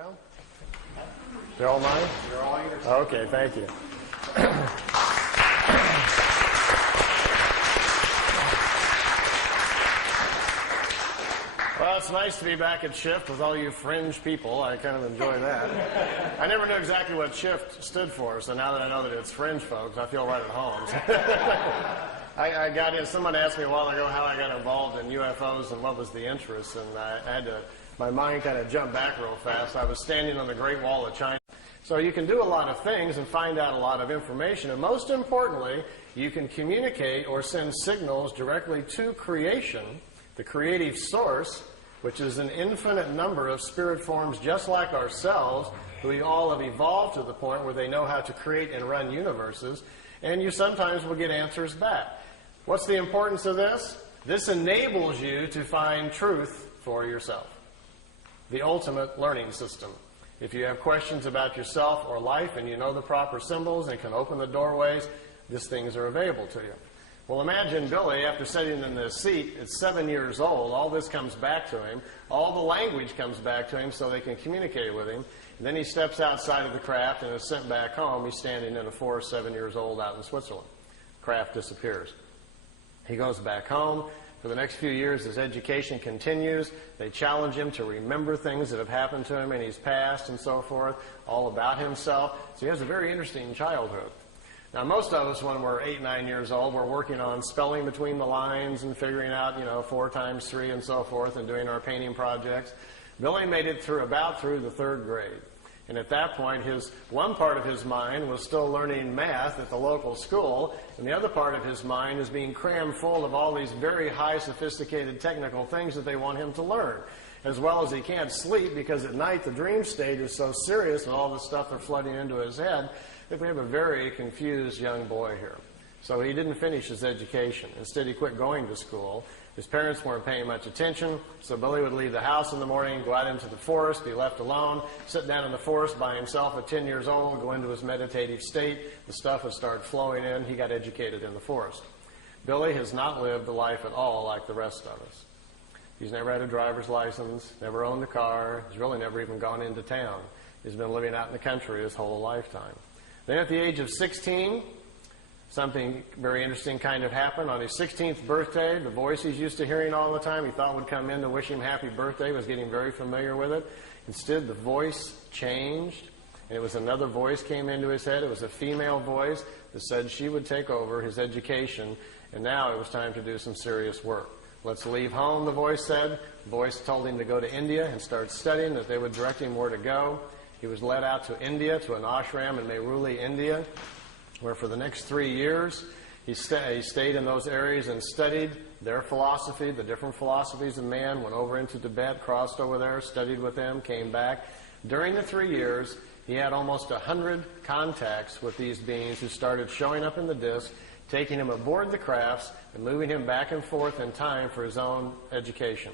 now? They're all mine? They're all yours. Okay, thank you. Well, it's nice to be back at Shift with all you fringe people. I kind of enjoy that. I never knew exactly what Shift stood for, so now that I know that it's fringe folks, I feel right at home. I got in, someone asked me a while ago how I got involved in UFOs and what was the interest, and I had to, my mind kind of jumped back real fast. I was standing on the Great Wall of China. So you can do a lot of things and find out a lot of information, and most importantly, you can communicate or send signals directly to creation, the creative source, which is an infinite number of spirit forms just like ourselves, who all have evolved to the point where they know how to create and run universes, and you sometimes will get answers back. What's the importance of this? This enables you to find truth for yourself. The ultimate learning system. If you have questions about yourself or life and you know the proper symbols and can open the doorways, these things are available to you. Well, imagine Billy, after sitting in this seat, at 7 years old, all this comes back to him. All the language comes back to him so they can communicate with him. And then he steps outside of the craft and is sent back home. He's standing in a forest, 7 years old, out in Switzerland. Craft disappears. He goes back home. For the next few years, his education continues. They challenge him to remember things that have happened to him in his past and so forth, all about himself. So he has a very interesting childhood. Now, most of us, when we're 8, 9 years old, we're working on spelling between the lines and figuring out, 4 times 3 and so forth and doing our painting projects. Billy made it through the 3rd grade. And at that point, one part of his mind was still learning math at the local school, and the other part of his mind is being crammed full of all these very high, sophisticated technical things that they want him to learn. As well as he can't sleep because at night the dream state is so serious and all the stuff are flooding into his head that we have a very confused young boy here. So he didn't finish his education. Instead, he quit going to school. His parents weren't paying much attention, so Billy would leave the house in the morning, go out into the forest, be left alone, sit down in the forest by himself at 10 years old, go into his meditative state. The stuff would start flowing in. He got educated in the forest. Billy has not lived a life at all like the rest of us. He's never had a driver's license, never owned a car. He's really never even gone into town. He's been living out in the country his whole lifetime. Then at the age of 16, something very interesting kind of happened. On his 16th birthday, the voice he's used to hearing all the time, he thought would come in to wish him happy birthday, was getting very familiar with it. Instead, the voice changed, and it was another voice came into his head. It was a female voice that said she would take over his education, and now it was time to do some serious work. Let's leave home, the voice said. The voice told him to go to India and start studying, that they would direct him where to go. He was led out to India, to an ashram in Meiruli, India, where for the next 3 years he stayed in those areas and studied their philosophy, the different philosophies of man, went over into Tibet, crossed over there, studied with them, came back. During the 3 years, he had almost 100 contacts with these beings who started showing up in the disk, taking him aboard the crafts and moving him back and forth in time for his own education.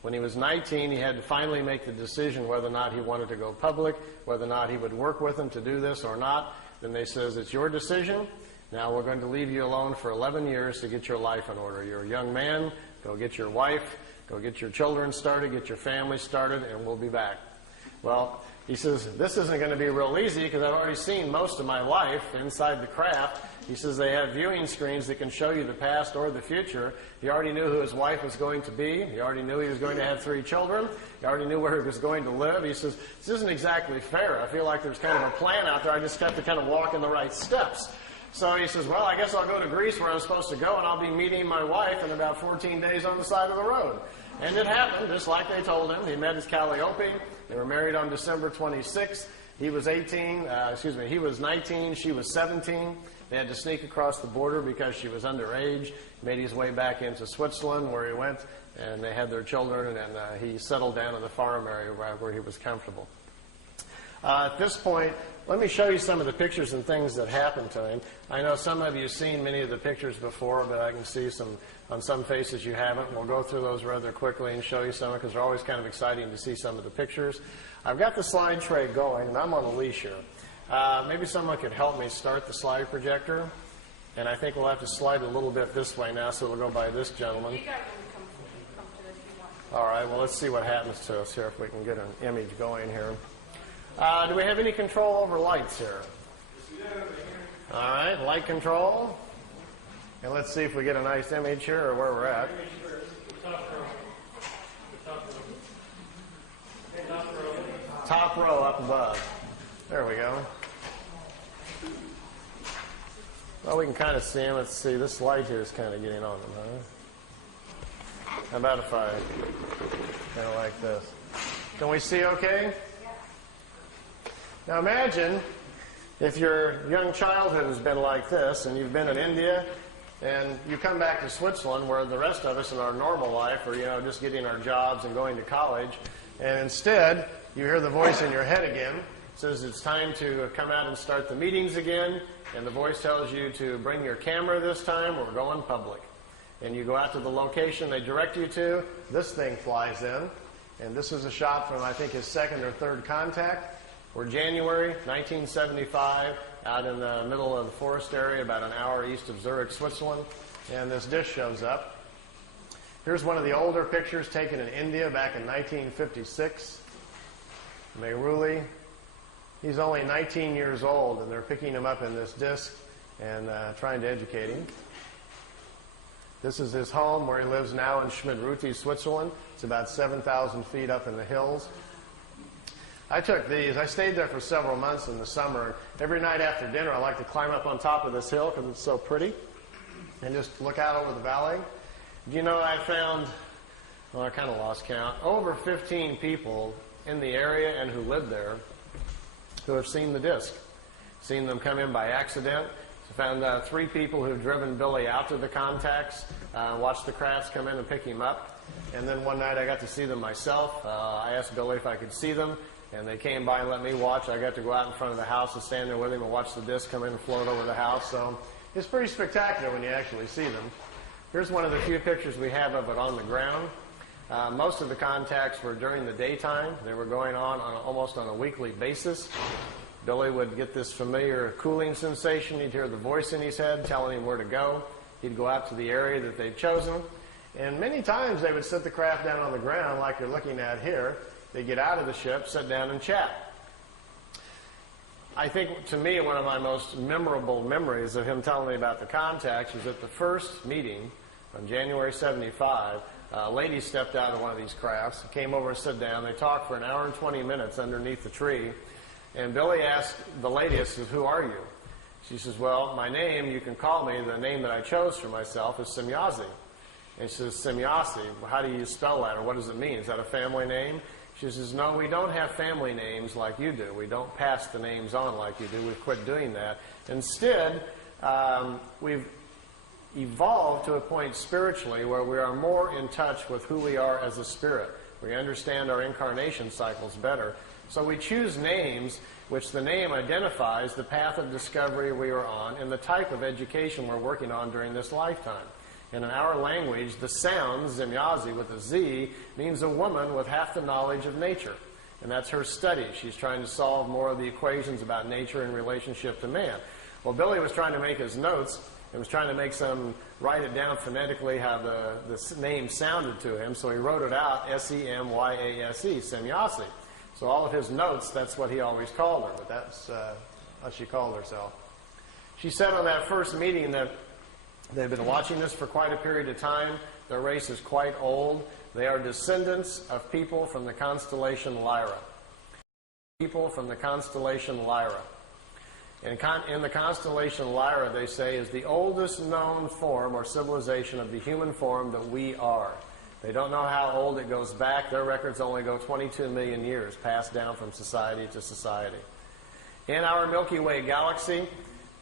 When he was 19, he had to finally make the decision whether or not he wanted to go public, whether or not he would work with them to do this or not. Then they says, it's your decision. Now we're going to leave you alone for 11 years to get your life in order. You're a young man. Go get your wife. Go get your children started. Get your family started, and we'll be back. Well, he says, this isn't going to be real easy because I've already seen most of my life inside the craft. He says they have viewing screens that can show you the past or the future. He already knew who his wife was going to be. He already knew he was going to have 3 children. He already knew where he was going to live. He says, this isn't exactly fair. I feel like there's kind of a plan out there. I just have to kind of walk in the right steps. So he says, well, I guess I'll go to Greece where I'm supposed to go, and I'll be meeting my wife in about 14 days on the side of the road. And it happened, just like they told him. He met his Calliope. They were married on December 26th. He was 19, she was 17. They had to sneak across the border because she was underage. He made his way back into Switzerland where he went, and they had their children, and he settled down in the farm area where he was comfortable. At this point, let me show you some of the pictures and things that happened to him. I know some of you have seen many of the pictures before, but I can see on some faces you haven't. We'll go through those rather quickly and show you some because they're always kind of exciting to see some of the pictures. I've got the slide tray going, and I'm on a leash here. Maybe someone could help me start the slide projector. And I think we'll have to slide a little bit this way now, so it'll go by this gentleman. You guys can come to this if you want. All right, well, let's see what happens to us here if we can get an image going here. Do we have any control over lights here? All right, light control. And let's see if we get a nice image here or where we're at. Top row up above. There we go. Well, we can kind of see them. Let's see. This light here is kind of getting on them, huh? How about if I kind of like this? Can we see okay? Now imagine if your young childhood has been like this and you've been in India and you come back to Switzerland where the rest of us in our normal life are, just getting our jobs and going to college, and instead you hear the voice in your head again. It says it's time to come out and start the meetings again, and the voice tells you to bring your camera this time, we're going public. And you go out to the location they direct you to, this thing flies in, and this is a shot from, I think, his second or third contact. We're January 1975, out in the middle of the forest area, about an hour east of Zurich, Switzerland, and this dish shows up. Here's one of the older pictures taken in India back in 1956. Mehruli. He's only 19 years old, and they're picking him up in this disc and trying to educate him. This is his home where he lives now in Schmidruti, Switzerland. It's about 7,000 feet up in the hills. I took these. I stayed there for several months in the summer. Every night after dinner, I like to climb up on top of this hill because it's so pretty and just look out over the valley. Do you know I found, well, I kind of lost count, over 15 people in the area and who live there who have seen the disc, seen them come in by accident. So found 3 people who've driven Billy out to the contacts, watched the crafts come in and pick him up. And then one night I got to see them myself. I asked Billy if I could see them, and they came by and let me watch. I got to go out in front of the house and stand there with him and watch the disc come in and float over the house. So it's pretty spectacular when you actually see them. Here's one of the few pictures we have of it on the ground. Most of the contacts were during the daytime. They were going on almost on a weekly basis. Billy would get this familiar cooling sensation. He'd hear the voice in his head telling him where to go. He'd go out to the area that they'd chosen. And many times they would set the craft down on the ground like you're looking at here. They'd get out of the ship, sit down and chat. I think, to me, one of my most memorable memories of him telling me about the contacts was at the first meeting on January 75. A lady stepped out of one of these crafts, came over and sat down. They talked for an hour and 20 minutes underneath the tree. And Billy asked the lady, he says, "Who are you?" She says, "Well, my name, you can call me, the name that I chose for myself is Semyazi." And she says, "Semyazi, how do you spell that, or what does it mean? Is that a family name?" She says, "No, we don't have family names like you do. We don't pass the names on like you do. We've quit doing that. Instead, we've evolved to a point spiritually where we are more in touch with who we are as a spirit. We understand our incarnation cycles better. So we choose names which the name identifies the path of discovery we are on and the type of education we're working on during this lifetime. And in our language, the sound, Semyazi with a Z, means a woman with half the knowledge of nature. And that's her study. She's trying to solve more of the equations about nature in relationship to man. Well, Billy was trying to make his notes and was trying to make some, write it down phonetically how the name sounded to him. So he wrote it out, S-E-M-Y-A-S-E, Semyazi. So all of his notes, that's what he always called her, but that's how she called herself. She said on that first meeting that they've been watching this for quite a period of time. Their race is quite old. They are descendants of people from the constellation Lyra. People from the constellation Lyra. And in the constellation Lyra, they say, is the oldest known form or civilization of the human form that we are. They don't know how old it goes back. Their records only go 22 million years, passed down from society to society. In our Milky Way galaxy,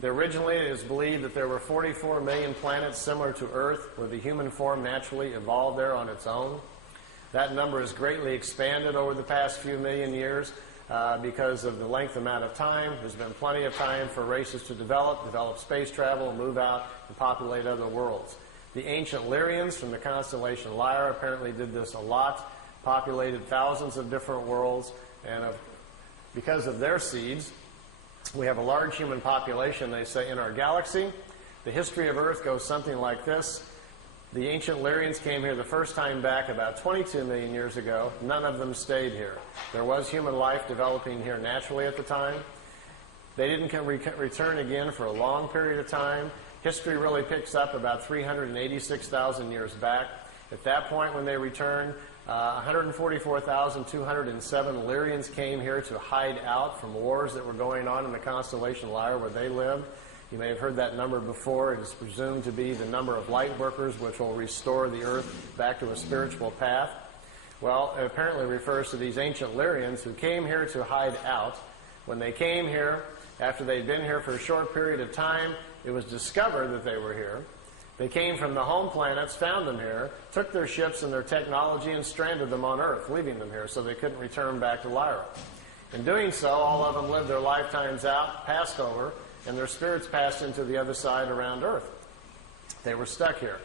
originally it is believed that there were 44 million planets similar to Earth, where the human form naturally evolved there on its own. That number has greatly expanded over the past few million years because of the length amount of time. There's been plenty of time for races to develop space travel, move out, and populate other worlds. The ancient Lyrians from the constellation Lyra apparently did this a lot, populated thousands of different worlds, and because of their seeds, we have a large human population. They say in our galaxy, the history of Earth goes something like this. The ancient Lyrians came here the first time back about 22 million years ago. None of them stayed here. There was human life developing here naturally at the time. They didn't return again for a long period of time. History really picks up about 386,000 years back. At that point when they returned, 144,207 Lyrians came here to hide out from wars that were going on in the constellation Lyra where they lived. You may have heard that number before. It is presumed to be the number of light workers which will restore the earth back to a spiritual path. Well, it apparently refers to these ancient Lyrians who came here to hide out. When they came here, after they'd been here for a short period of time, it was discovered that they were here. They came from the home planets, found them here, took their ships and their technology and stranded them on Earth, leaving them here so they couldn't return back to Lyra. In doing so, all of them lived their lifetimes out, passed over, and their spirits passed into the other side around Earth. They were stuck here.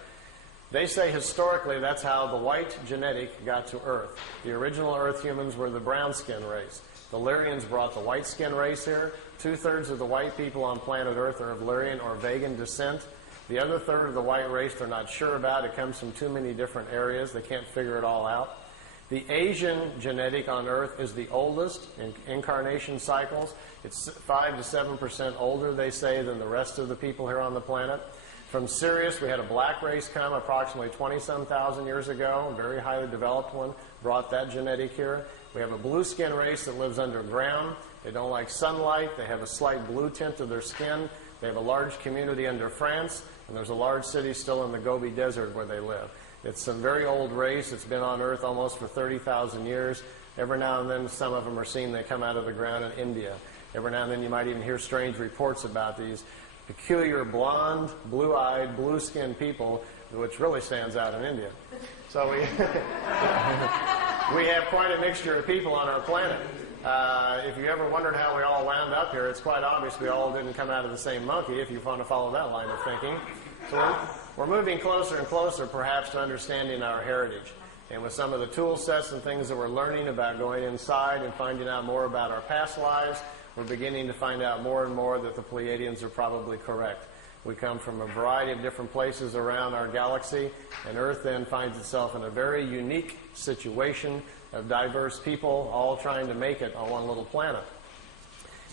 They say historically that's how the white genetic got to Earth. The original Earth humans were the brown skin race. The Lyrians brought the white skin race here. 2/3 of the white people on planet Earth are of Lyrian or Vegan descent. The other third of the white race they're not sure about. It comes from too many different areas. They can't figure it all out. The Asian genetic on Earth is the oldest in incarnation cycles. It's 5 to 7% older, they say, than the rest of the people here on the planet. From Sirius, we had a black race come approximately 20-some thousand years ago, a very highly developed one, brought that genetic here. We have a blue skin race that lives underground. They don't like sunlight. They have a slight blue tint to their skin. They have a large community under France, and there's a large city still in the Gobi Desert where they live. It's a very old race. It's been on Earth almost for 30,000 years. Every now and then, some of them are seen. They come out of the ground in India. Every now and then, you might even hear strange reports about these peculiar blonde, blue-eyed, blue-skinned people, which really stands out in India. So we have quite a mixture of people on our planet. If you ever wondered how we all wound up here, it's quite obvious we all didn't come out of the same monkey, if you want to follow that line of thinking. So we're moving closer and closer, perhaps, to understanding our heritage. And with some of the tool sets and things that we're learning about going inside and finding out more about our past lives, we're beginning to find out more and more that the Pleiadians are probably correct. We come from a variety of different places around our galaxy, and Earth then finds itself in a very unique situation of diverse people all trying to make it on one little planet.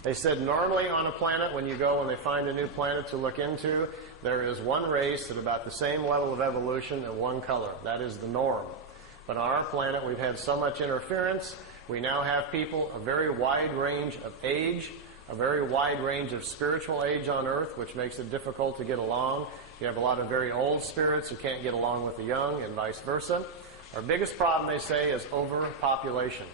They said normally on a planet, when you go and they find a new planet to look into, there is one race at about the same level of evolution and one color. That is the norm. But on our planet, we've had so much interference. We now have people a very wide range of age, a very wide range of spiritual age on Earth, which makes it difficult to get along. You have a lot of very old spirits who can't get along with the young, and vice versa. Our biggest problem, they say, is overpopulation.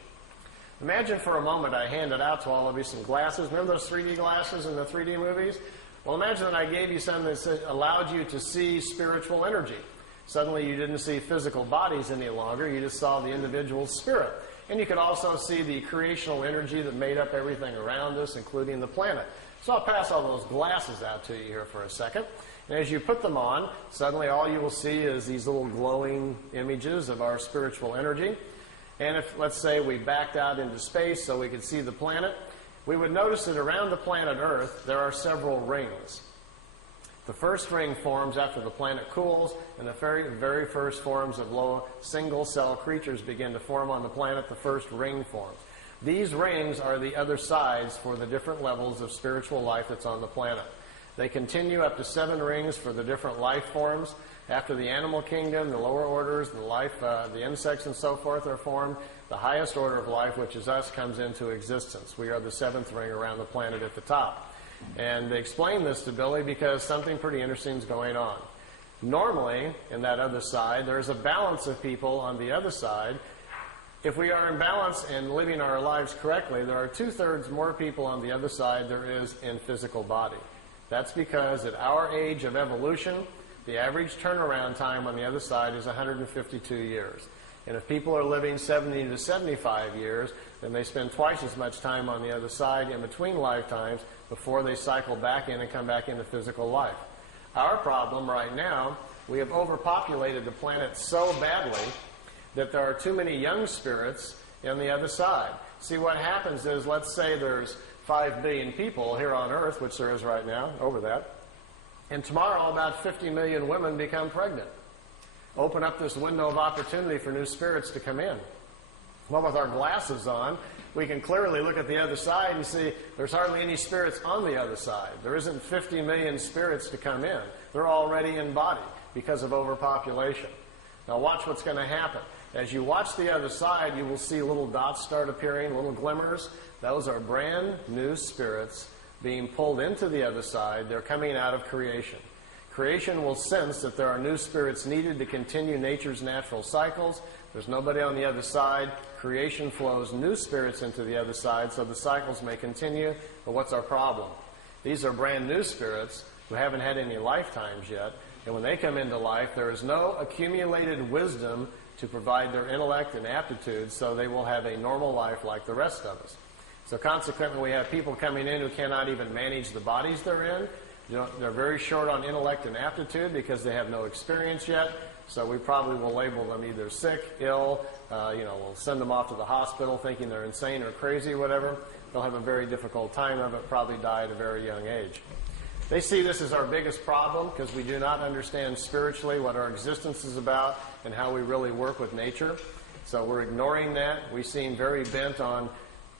Imagine for a moment I handed out to all of you some glasses. Remember those 3D glasses in the 3D movies? Well, imagine that I gave you some that allowed you to see spiritual energy. Suddenly you didn't see physical bodies any longer. You just saw the individual's spirit. And you could also see the creational energy that made up everything around us, including the planet. So I'll pass all those glasses out to you here for a second. And as you put them on, suddenly all you will see is these little glowing images of our spiritual energy. And if, let's say, we backed out into space so we could see the planet, we would notice that around the planet Earth there are several rings. The first ring forms after the planet cools, and the very first forms of low single-cell creatures begin to form on the planet. The first ring forms. These rings are the other sides for the different levels of spiritual life that's on the planet. They continue up to 7 rings for the different life forms. After the animal kingdom, the lower orders, the insects and so forth are formed, the highest order of life, which is us, comes into existence. We are the 7th ring around the planet at the top. And they explain this to Billy because something pretty interesting is going on. Normally, in that other side, there's a balance of people on the other side. If we are in balance and living our lives correctly, there are 2/3 more people on the other side there is in physical body. That's because at our age of evolution, the average turnaround time on the other side is 152 years. And if people are living 70 to 75 years, then they spend twice as much time on the other side in between lifetimes before they cycle back in and come back into physical life. Our problem right now, we have overpopulated the planet so badly that there are too many young spirits on the other side. See, what happens is, let's say there's 5 billion people here on Earth, which there is right now, over that, and tomorrow about 50 million women become pregnant. open up this window of opportunity for new spirits to come in. Well, with our glasses on, we can clearly look at the other side and see there's hardly any spirits on the other side. There isn't 50 million spirits to come in. They're already in body because of overpopulation. Now watch what's going to happen. As you watch the other side, you will see little dots start appearing, little glimmers. Those are brand new spirits being pulled into the other side. They're coming out of creation. Creation will sense that there are new spirits needed to continue nature's natural cycles. There's nobody on the other side. Creation flows new spirits into the other side so the cycles may continue. But what's our problem? These are brand new spirits who haven't had any lifetimes yet. And when they come into life, there is no accumulated wisdom to provide their intellect and aptitude, so they will have a normal life like the rest of us. So consequently, we have people coming in who cannot even manage the bodies they're in. They're very short on intellect and aptitude because they have no experience yet. So we probably will label them either sick, ill, we'll send them off to the hospital thinking they're insane or crazy or whatever. They'll have a very difficult time of it, probably die at a very young age. They see this as our biggest problem because we do not understand spiritually what our existence is about and how we really work with nature. So we're ignoring that. We seem very bent on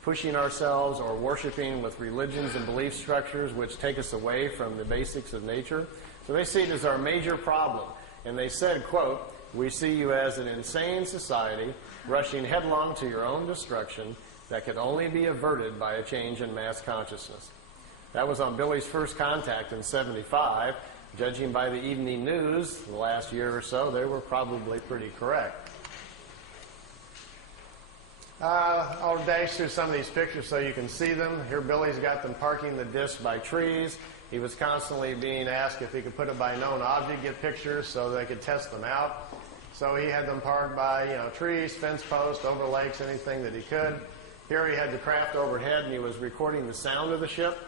pushing ourselves or worshiping with religions and belief structures which take us away from the basics of nature. So they see it as our major problem. And they said, quote, "We see you as an insane society rushing headlong to your own destruction that could only be averted by a change in mass consciousness." That was on Billy's first contact in '75. Judging by the evening news the last year or so, they were probably pretty correct. I'll dash through some of these pictures so you can see them. Here Billy's got them parking the disc by trees. He was constantly being asked if he could put it by known object, get pictures so they could test them out. So he had them parked by, trees, fence posts, over lakes, anything that he could. Here he had the craft overhead and he was recording the sound of the ship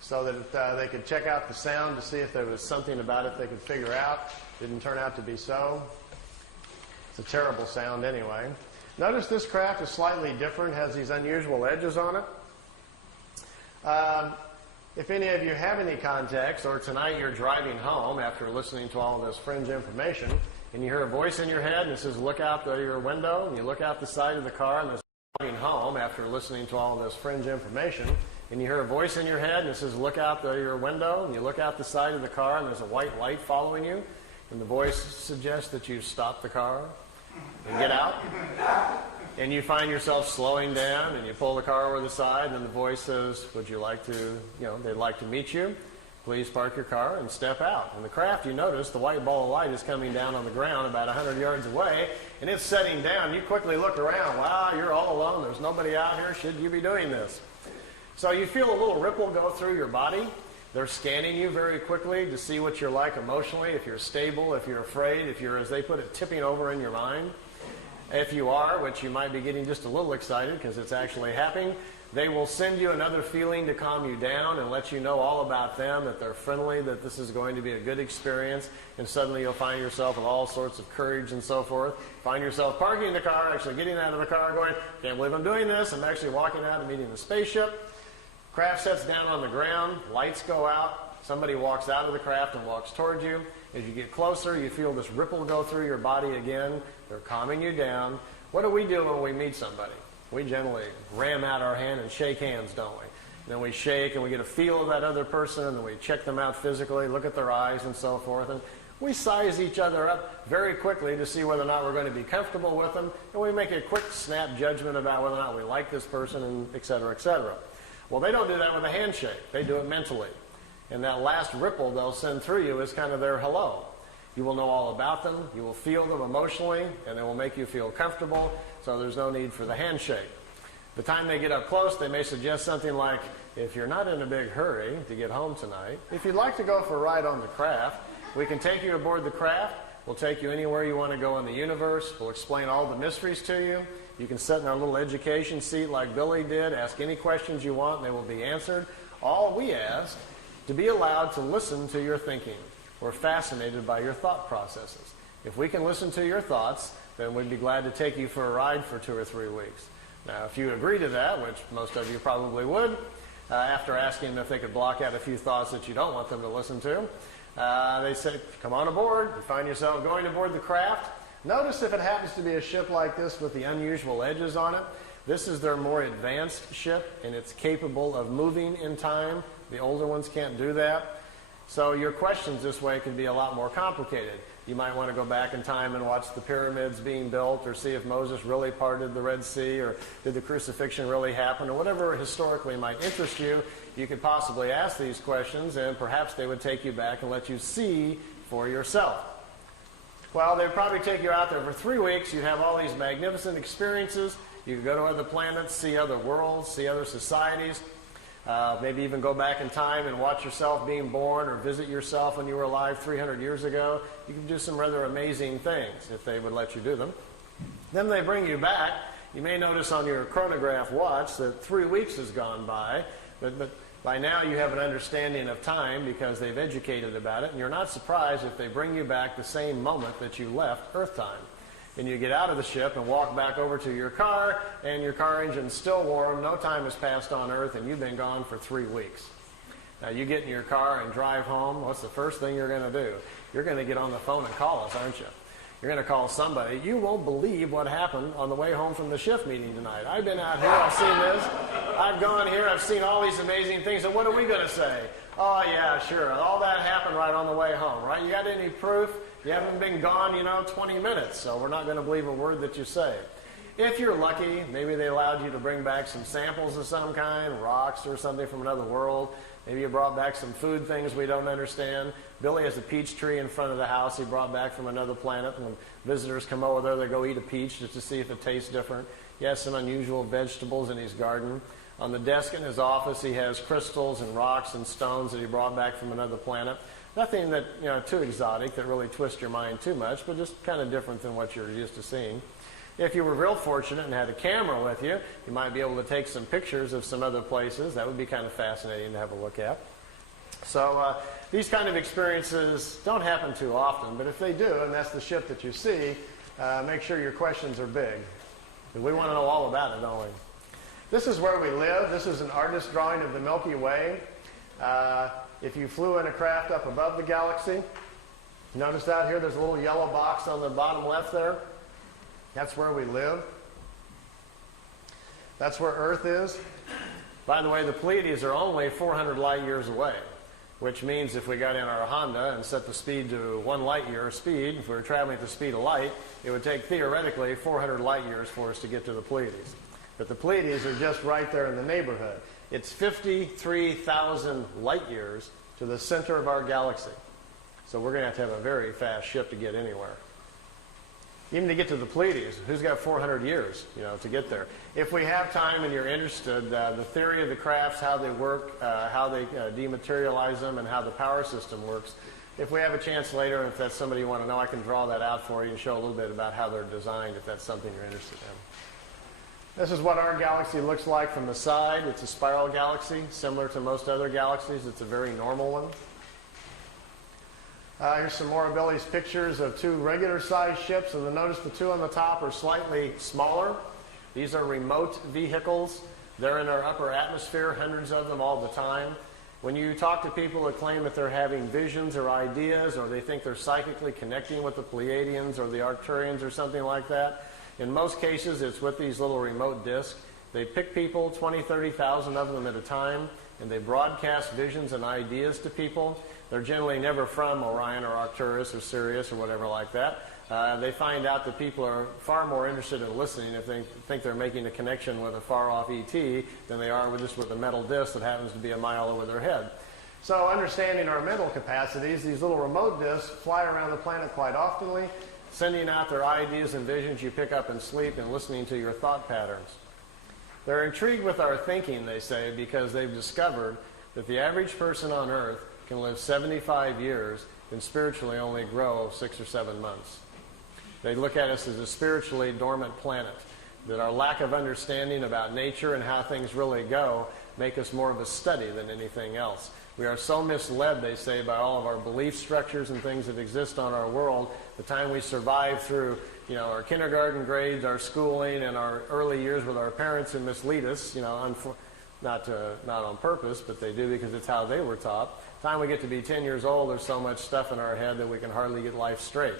so that they could check out the sound to see if there was something about it they could figure out. Didn't turn out to be so. It's a terrible sound anyway. Notice this craft is slightly different, has these unusual edges on it. If any of you have any contacts, or tonight you're driving home after listening to all this fringe information, and you hear a voice in your head and it says, "Look out your window," and you look out the side of the car and there's driving home after listening to all this fringe information, and you hear a voice in your head and it says, "Look out your window," and you look out the side of the car and there's a white light following you, and the voice suggests that you stop the car and get out, and you find yourself slowing down and you pull the car over the side and the voice says, "Would you like to, they'd like to meet you. Please park your car and step out." In the craft, you notice the white ball of light is coming down on the ground about 100 yards away, and it's setting down. You quickly look around. Wow, you're all alone. There's nobody out here. Should you be doing this? So you feel a little ripple go through your body. They're scanning you very quickly to see what you're like emotionally, if you're stable, if you're afraid, if you're, as they put it, tipping over in your mind. If you are, which you might be getting just a little excited because it's actually happening, they will send you another feeling to calm you down and let you know all about them, that they're friendly, that this is going to be a good experience, and suddenly you'll find yourself with all sorts of courage and so forth. Find yourself parking the car, actually getting out of the car going, "Can't believe I'm doing this. I'm actually walking out and meeting the spaceship." Craft sets down on the ground, lights go out, somebody walks out of the craft and walks towards you. As you get closer, you feel this ripple go through your body again. They're calming you down. What do we do when we meet somebody? We generally ram out our hand and shake hands, don't we? And then we shake and we get a feel of that other person, and then we check them out physically, look at their eyes and so forth. And we size each other up very quickly to see whether or not we're going to be comfortable with them, and we make a quick snap judgment about whether or not we like this person, and et cetera, et cetera. Well, they don't do that with a handshake. They do it mentally. And that last ripple they'll send through you is kind of their hello. You will know all about them. You will feel them emotionally, and they will make you feel comfortable, so there's no need for the handshake. The time they get up close, they may suggest something like, "If you're not in a big hurry to get home tonight, if you'd like to go for a ride on the craft, we can take you aboard the craft. We'll take you anywhere you want to go in the universe. We'll explain all the mysteries to you. You can sit in our little education seat like Billy did, ask any questions you want, and they will be answered. All we ask, to be allowed to listen to your thinking. We're fascinated by your thought processes. If we can listen to your thoughts, then we'd be glad to take you for a ride for 2 or 3 weeks." Now, if you agree to that, which most of you probably would, after asking them if they could block out a few thoughts that you don't want them to listen to, They say, come on aboard. You find yourself going aboard the craft. Notice if it happens to be a ship like this with the unusual edges on it. This is their more advanced ship, and it's capable of moving in time. The older ones can't do that. So your questions this way can be a lot more complicated. You might want to go back in time and watch the pyramids being built, or see if Moses really parted the Red Sea, or did the crucifixion really happen, or whatever historically might interest you. You could possibly ask these questions, and perhaps they would take you back and let you see for yourself. Well, they'd probably take you out there for 3 weeks. You'd have all these magnificent experiences. You could go to other planets, see other worlds, see other societies. Maybe even go back in time and watch yourself being born, or visit yourself when you were alive 300 years ago. You can do some rather amazing things if they would let you do them. Then they bring you back. You may notice on your chronograph watch that 3 weeks has gone by, but by now you have an understanding of time because they've educated about it, and you're not surprised if they bring you back the same moment that you left Earth time. And you get out of the ship and walk back over to your car, and your car engine's still warm. No time has passed on Earth, and you've been gone for 3 weeks. Now, you get in your car and drive home. What's the first thing you're going to do? You're going to get on the phone and call us, aren't you? You're going to call somebody. You won't believe what happened on the way home from the shift meeting tonight. I've been out here. I've seen this. I've gone here. I've seen all these amazing things. And what are we going to say? Oh, yeah, sure. All that happened right on the way home, right? You got any proof? You haven't been gone, 20 minutes, so we're not going to believe a word that you say. If you're lucky, maybe they allowed you to bring back some samples of some kind, rocks or something from another world. Maybe you brought back some food things we don't understand. Billy has a peach tree in front of the house he brought back from another planet. And when visitors come over there, they go eat a peach just to see if it tastes different. He has some unusual vegetables in his garden. On the desk in his office, he has crystals and rocks and stones that he brought back from another planet. Nothing that, too exotic that really twists your mind too much, but just kind of different than what you're used to seeing. If you were real fortunate and had a camera with you, you might be able to take some pictures of some other places. That would be kind of fascinating to have a look at. So these kind of experiences don't happen too often, but if they do, and that's the ship that you see, make sure your questions are big. We want to know all about it, don't we? This is where we live. This is an artist's drawing of the Milky Way. If you flew in a craft up above the galaxy, notice out here there's a little yellow box on the bottom left there. That's where we live. That's where Earth is. By the way, the Pleiadians are only 400 light years away, which means if we got in our Honda and set the speed to 1 light year speed, if we were traveling at the speed of light, it would take theoretically 400 light years for us to get to the Pleiades. But the Pleiades are just right there in the neighborhood. It's 53,000 light years to the center of our galaxy. So we're going to have a very fast ship to get anywhere. Even to get to the Pleiades, who's got 400 years, to get there? If we have time and you're interested, the theory of the crafts, how they work, how they dematerialize them, and how the power system works. If we have a chance later, if that's somebody you want to know, I can draw that out for you and show a little bit about how they're designed, if that's something you're interested in. This is what our galaxy looks like from the side. It's a spiral galaxy, similar to most other galaxies. It's a very normal one. Here's some more of Billy's pictures of 2 regular-sized ships. And notice the 2 on the top are slightly smaller. These are remote vehicles. They're in our upper atmosphere, hundreds of them all the time. When you talk to people that claim that they're having visions or ideas, or they think they're psychically connecting with the Pleiadians or the Arcturians or something like that, in most cases, it's with these little remote discs. They pick people, 20, 30,000 of them at a time, and they broadcast visions and ideas to people. They're generally never from Orion or Arcturus or Sirius or whatever like that. They find out that people are far more interested in listening if they think they're making a connection with a far-off ET than they are with a metal disc that happens to be a mile over their head. So understanding our mental capacities, these little remote discs fly around the planet quite oftenly, sending out their ideas and visions you pick up in sleep and listening to your thought patterns. They're intrigued with our thinking, they say, because they've discovered that the average person on Earth can live 75 years and spiritually only grow 6 or 7 months. They look at us as a spiritually dormant planet, that our lack of understanding about nature and how things really go make us more of a study than anything else. We are so misled, they say, by all of our belief structures and things that exist on our world. The time we survive through, our kindergarten grades, our schooling, and our early years with our parents who mislead us, not on purpose, but they do because it's how they were taught. By the time we get to be 10 years old, there's so much stuff in our head that we can hardly get life straight.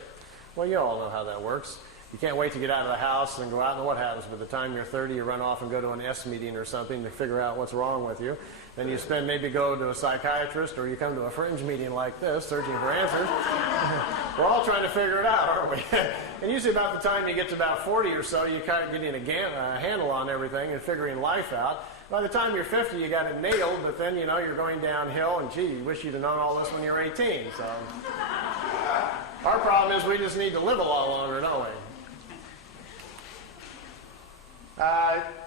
Well, you all know how that works. You can't wait to get out of the house and go out, and what happens? By the time you're 30, you run off and go to an S meeting or something to figure out what's wrong with you. Then you maybe go to a psychiatrist, or you come to a fringe meeting like this, searching for answers. We're all trying to figure it out, aren't we? And usually about the time you get to about 40 or so, you kind of getting a handle on everything and figuring life out. By the time you're 50, you got it nailed, but then, you're going downhill, and gee, you wish you'd have known all this when you were 18. So our problem is we just need to live a lot longer, don't we?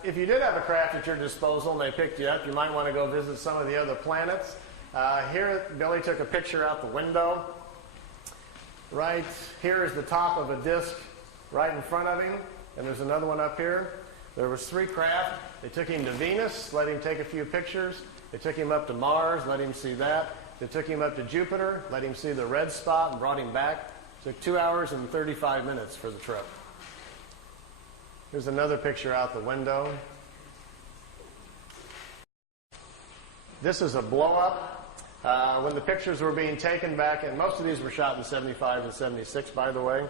If you did have a craft at your disposal and they picked you up, you might want to go visit some of the other planets. Here, Billy took a picture out the window. Right here is the top of a disc right in front of him, and there's another one up here. There was 3 craft. They took him to Venus, let him take a few pictures. They took him up to Mars, let him see that. They took him up to Jupiter, let him see the red spot, and brought him back. It took 2 hours and 35 minutes for the trip. Here's another picture out the window. This is a blow-up. When the pictures were being taken back, and most of these were shot in 75 and 76, by the way.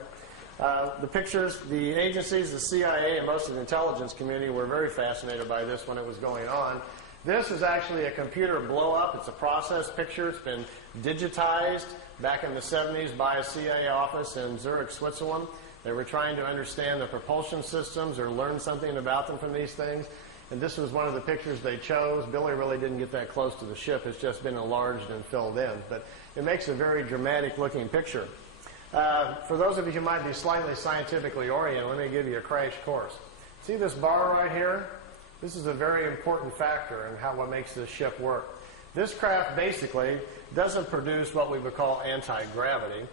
The pictures, the agencies, the CIA, and most of the intelligence community were very fascinated by this when it was going on. This is actually a computer blow-up. It's a process picture. It's been digitized back in the 70s by a CIA office in Zurich, Switzerland. They were trying to understand the propulsion systems or learn something about them from these things. And this was one of the pictures they chose. Billy really didn't get that close to the ship. It's just been enlarged and filled in. But it makes a very dramatic-looking picture. For those of you who might be slightly scientifically oriented, let me give you a crash course. See this bar right here? This is a very important factor in what makes this ship work. This craft basically doesn't produce what we would call anti-gravity.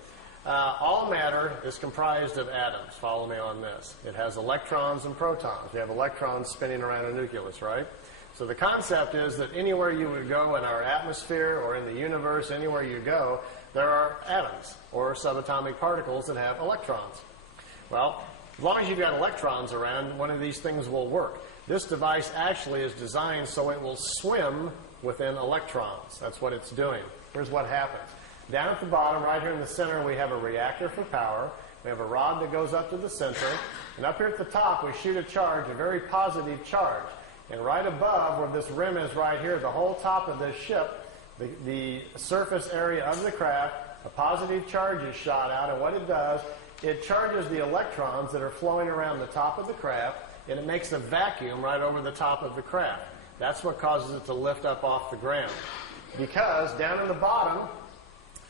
All matter is comprised of atoms. Follow me on this. It has electrons and protons. You have electrons spinning around a nucleus, right? So the concept is that anywhere you would go in our atmosphere or in the universe, anywhere you go, there are atoms or subatomic particles that have electrons. Well, as long as you've got electrons around, one of these things will work. This device actually is designed so it will swim within electrons. That's what it's doing. Here's what happens. Down at the bottom, right here in the center, we have a reactor for power. We have a rod that goes up to the center. And up here at the top, we shoot a charge, a very positive charge. And right above, where this rim is right here, the whole top of this ship, the surface area of the craft, a positive charge is shot out. And what it does, it charges the electrons that are flowing around the top of the craft, and it makes a vacuum right over the top of the craft. That's what causes it to lift up off the ground. Because down in the bottom,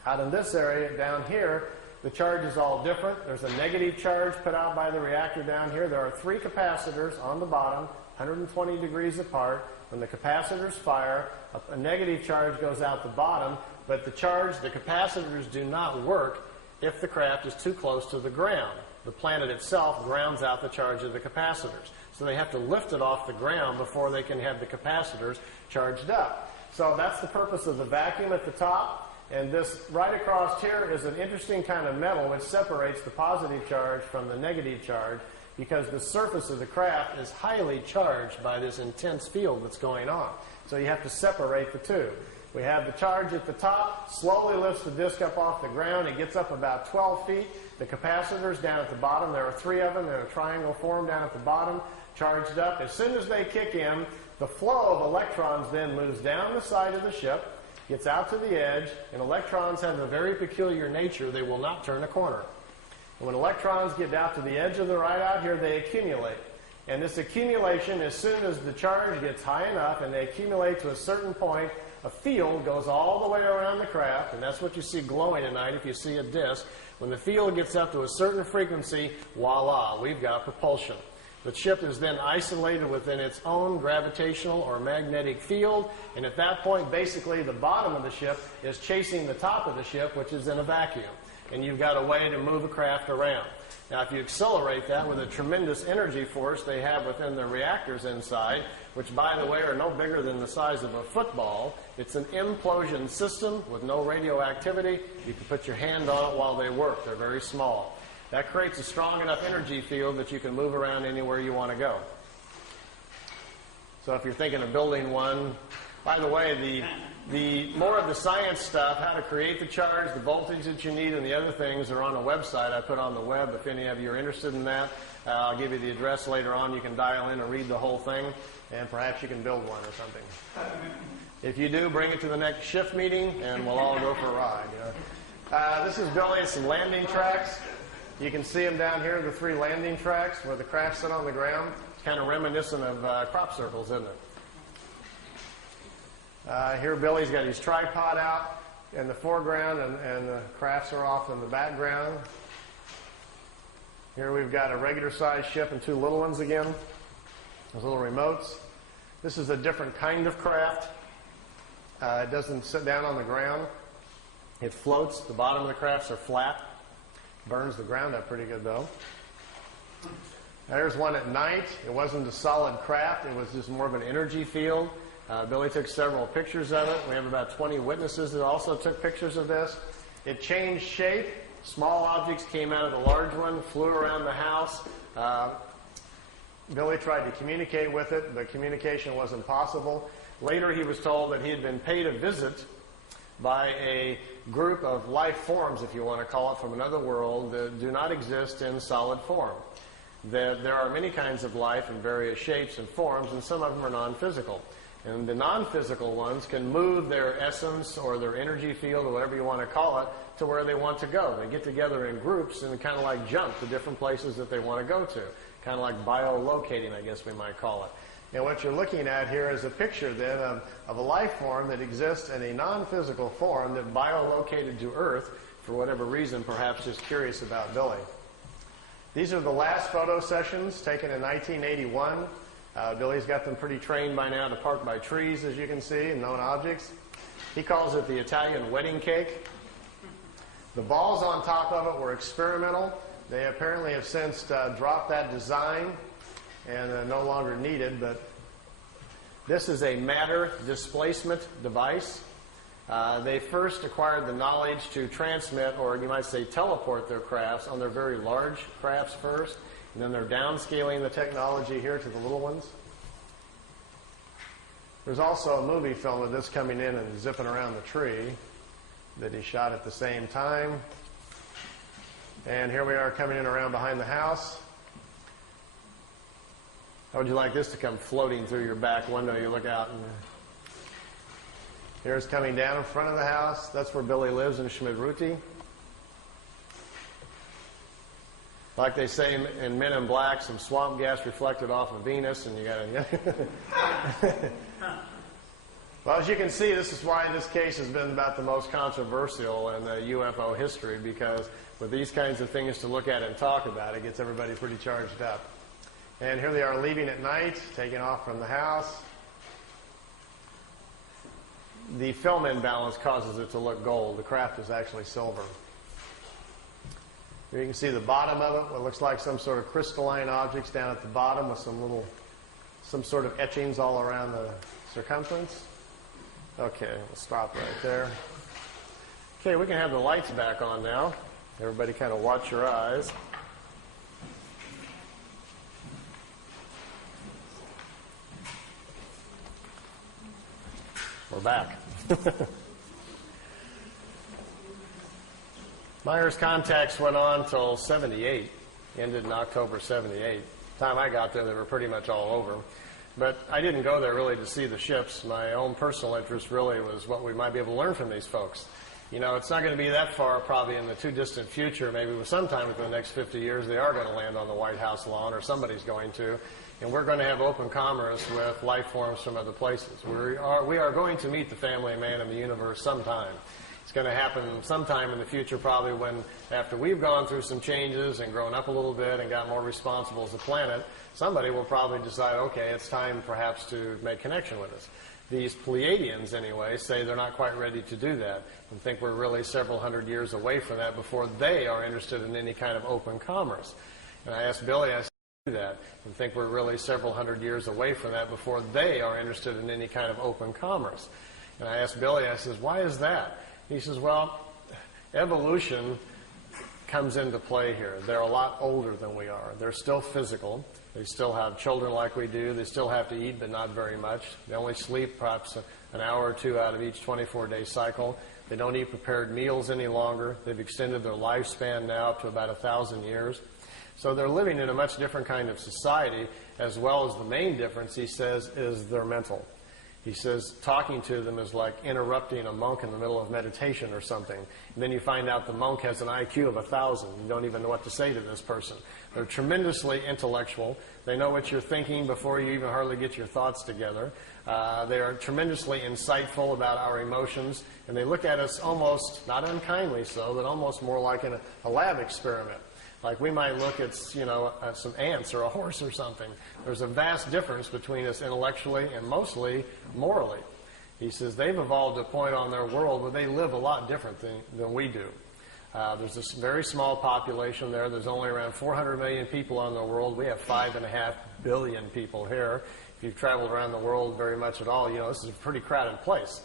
out in this area down here, the charge is all different. There's a negative charge put out by the reactor down here. There are 3 capacitors on the bottom, 120 degrees apart. When the capacitors fire, a negative charge goes out the bottom, but the capacitors do not work if the craft is too close to the ground. The planet itself grounds out the charge of the capacitors. So they have to lift it off the ground before they can have the capacitors charged up. So that's the purpose of the vacuum at the top. And this right across here is an interesting kind of metal which separates the positive charge from the negative charge, because the surface of the craft is highly charged by this intense field that's going on. So you have to separate the two. We have the charge at the top, slowly lifts the disc up off the ground. It gets up about 12 feet. The capacitors down at the bottom, there are 3 of them in a triangle form down at the bottom, charged up. As soon as they kick in, the flow of electrons then moves down the side of the ship, gets out to the edge, and electrons have a very peculiar nature. They will not turn a corner. And when electrons get out to the edge of the right out here, they accumulate. And this accumulation, as soon as the charge gets high enough and they accumulate to a certain point, a field goes all the way around the craft, and that's what you see glowing at night if you see a disk. When the field gets up to a certain frequency, voila, we've got propulsion. The ship is then isolated within its own gravitational or magnetic field, and at that point, basically, the bottom of the ship is chasing the top of the ship, which is in a vacuum. And you've got a way to move a craft around. Now, if you accelerate that with a tremendous energy force they have within the reactors inside, which, by the way, are no bigger than the size of a football, it's an implosion system with no radioactivity. You can put your hand on it while they work. They're very small. That creates a strong enough energy field that you can move around anywhere you want to go. So if you're thinking of building one, by the way, the more of the science stuff, how to create the charge, the voltage that you need, and the other things are on a website I put on the web. If any of you are interested in that, I'll give you the address later on. You can dial in and read the whole thing, and perhaps you can build one or something. If you do, bring it to the next shift meeting, and we'll all go for a ride. This is building some landing tracks. You can see them down here, the 3 landing tracks where the craft sit on the ground. It's kind of reminiscent of crop circles, isn't it? Here Billy's got his tripod out in the foreground, and the crafts are off in the background. Here we've got a regular-sized ship and 2 little ones again. Those little remotes. This is a different kind of craft. It doesn't sit down on the ground. It floats. The bottom of the crafts are flat. Burns the ground up pretty good, though. There's one at night. It wasn't a solid craft. It was just more of an energy field. Billy took several pictures of it. We have about 20 witnesses that also took pictures of this. It changed shape. Small objects came out of the large one, flew around the house. Billy tried to communicate with it, but communication wasn't possible. Later, he was told that he had been paid a visit by a group of life forms, if you want to call it, from another world that do not exist in solid form. That there are many kinds of life in various shapes and forms, and some of them are non-physical. And the non-physical ones can move their essence or their energy field, or whatever you want to call it, to where they want to go. They get together in groups and kind of like jump to different places that they want to go to. Kind of like biolocating, I guess we might call it. And what you're looking at here is a picture then of a life form that exists in a non-physical form that biolocated to Earth for whatever reason, perhaps just curious about Billy. These are the last photo sessions taken in 1981. Billy's got them pretty trained by now to park by trees, as you can see, and known objects. He calls it the Italian wedding cake. The balls on top of it were experimental. They apparently have since dropped that design and no longer needed, but this is a matter displacement device. They first acquired the knowledge to transmit, or you might say teleport, their crafts on their very large crafts first, and then they're downscaling the technology here to the little ones. There's also a movie film of this coming in and zipping around the tree that he shot at the same time. And here we are coming in around behind the house. How would you like this to come floating through your back window? You look out and here's coming down in front of the house. That's where Billy lives in Schmidruti. Like they say in Men in Black, some swamp gas reflected off of Venus, and you got to. Well, as you can see, this is why this case has been about the most controversial in UFO history, because with these kinds of things to look at and talk about, it gets everybody pretty charged up. And here they are leaving at night, taking off from the house. The film imbalance causes it to look gold. The craft is actually silver. Here you can see the bottom of it, what looks like some sort of crystalline objects down at the bottom with some sort of etchings all around the circumference. Okay, we'll stop right there. Okay, we can have the lights back on now. Everybody kind of watch your eyes. We're back. Meier's contacts went on till 78, ended in October 78. The time I got there, they were pretty much all over. But I didn't go there really to see the ships. My own personal interest really was what we might be able to learn from these folks. You know, it's not going to be that far, probably in the too distant future, maybe sometime within the next 50 years, they are going to land on the White House lawn, or somebody's going to. And we're going to have open commerce with life forms from other places. We are going to meet the family man in the universe sometime. It's going to happen sometime in the future, probably when, after we've gone through some changes and grown up a little bit and got more responsible as a planet, somebody will probably decide, okay, it's time perhaps to make connection with us. These Pleiadians, anyway, say they're not quite ready to do that and think we're really several hundred years away from that before they are interested in any kind of open commerce. And I asked Billy, I said, do that and think we're really several hundred years away from that before they are interested in any kind of open commerce. And I asked Billy, I says, why is that? He says, well, evolution comes into play here. They're a lot older than we are. They're still physical. They still have children like we do. They still have to eat, but not very much. They only sleep perhaps an hour or two out of each 24-day cycle. They don't eat prepared meals any longer. They've extended their lifespan now up to about 1,000 years. So they're living in a much different kind of society, as well as the main difference, he says, is their mental. He says talking to them is like interrupting a monk in the middle of meditation or something. And then you find out the monk has an IQ of 1,000. You don't even know what to say to this person. They're tremendously intellectual. They know what you're thinking before you even hardly get your thoughts together. They are tremendously insightful about our emotions. And they look at us almost, not unkindly so, but almost more like in a lab experiment. Like we might look at, some ants or a horse or something. There's a vast difference between us intellectually and mostly morally. He says they've evolved to a point on their world where they live a lot different than we do. There's this very small population there. There's only around 400 million people on the world. We have 5.5 billion people here. If you've traveled around the world very much at all, this is a pretty crowded place.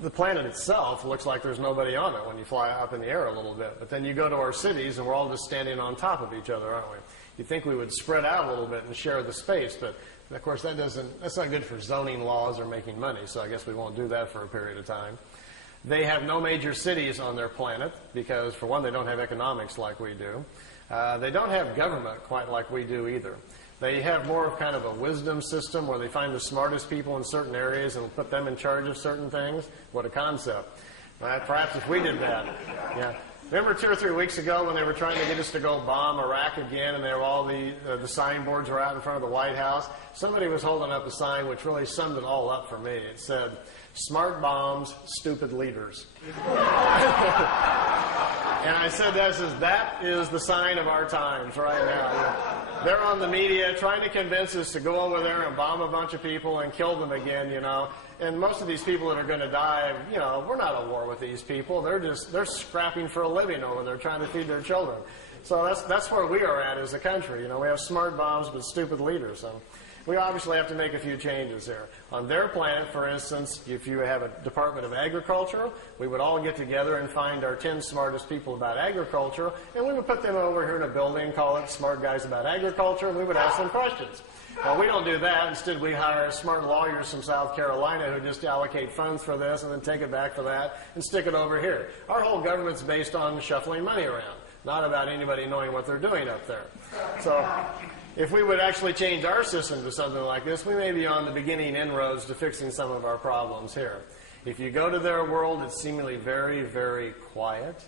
The planet itself looks like there's nobody on it when you fly up in the air a little bit. But then you go to our cities and we're all just standing on top of each other, aren't we? You'd think we would spread out a little bit and share the space, but of course that's not good for zoning laws or making money, so I guess we won't do that for a period of time. They have no major cities on their planet because, for one, they don't have economics like we do. They don't have government quite like we do either. They have more of kind of a wisdom system where they find the smartest people in certain areas and put them in charge of certain things. What a concept. Perhaps if we did that. Yeah. Remember 2 or 3 weeks ago when they were trying to get us to go bomb Iraq again and there were all the signboards were out in front of the White House? Somebody was holding up a sign which really summed it all up for me. It said, "Smart bombs, stupid leaders." And I said, that is the sign of our times right now. They're on the media trying to convince us to go over there and bomb a bunch of people and kill them again, And most of these people that are going to die, we're not at war with these people. They're scrapping for a living over there trying to feed their children. So that's where we are at as a country. We have smart bombs but stupid leaders. So we obviously have to make a few changes here. On their planet, for instance, if you have a Department of Agriculture, we would all get together and find our 10 smartest people about agriculture, and we would put them over here in a building, call it Smart Guys About Agriculture, and we would ask them questions. Well, we don't do that. Instead, we hire smart lawyers from South Carolina who just allocate funds for this and then take it back for that and stick it over here. Our whole government's based on shuffling money around, not about anybody knowing what they're doing up there. So if we would actually change our system to something like this, we may be on the beginning inroads to fixing some of our problems here. If you go to their world, it's seemingly very, very quiet.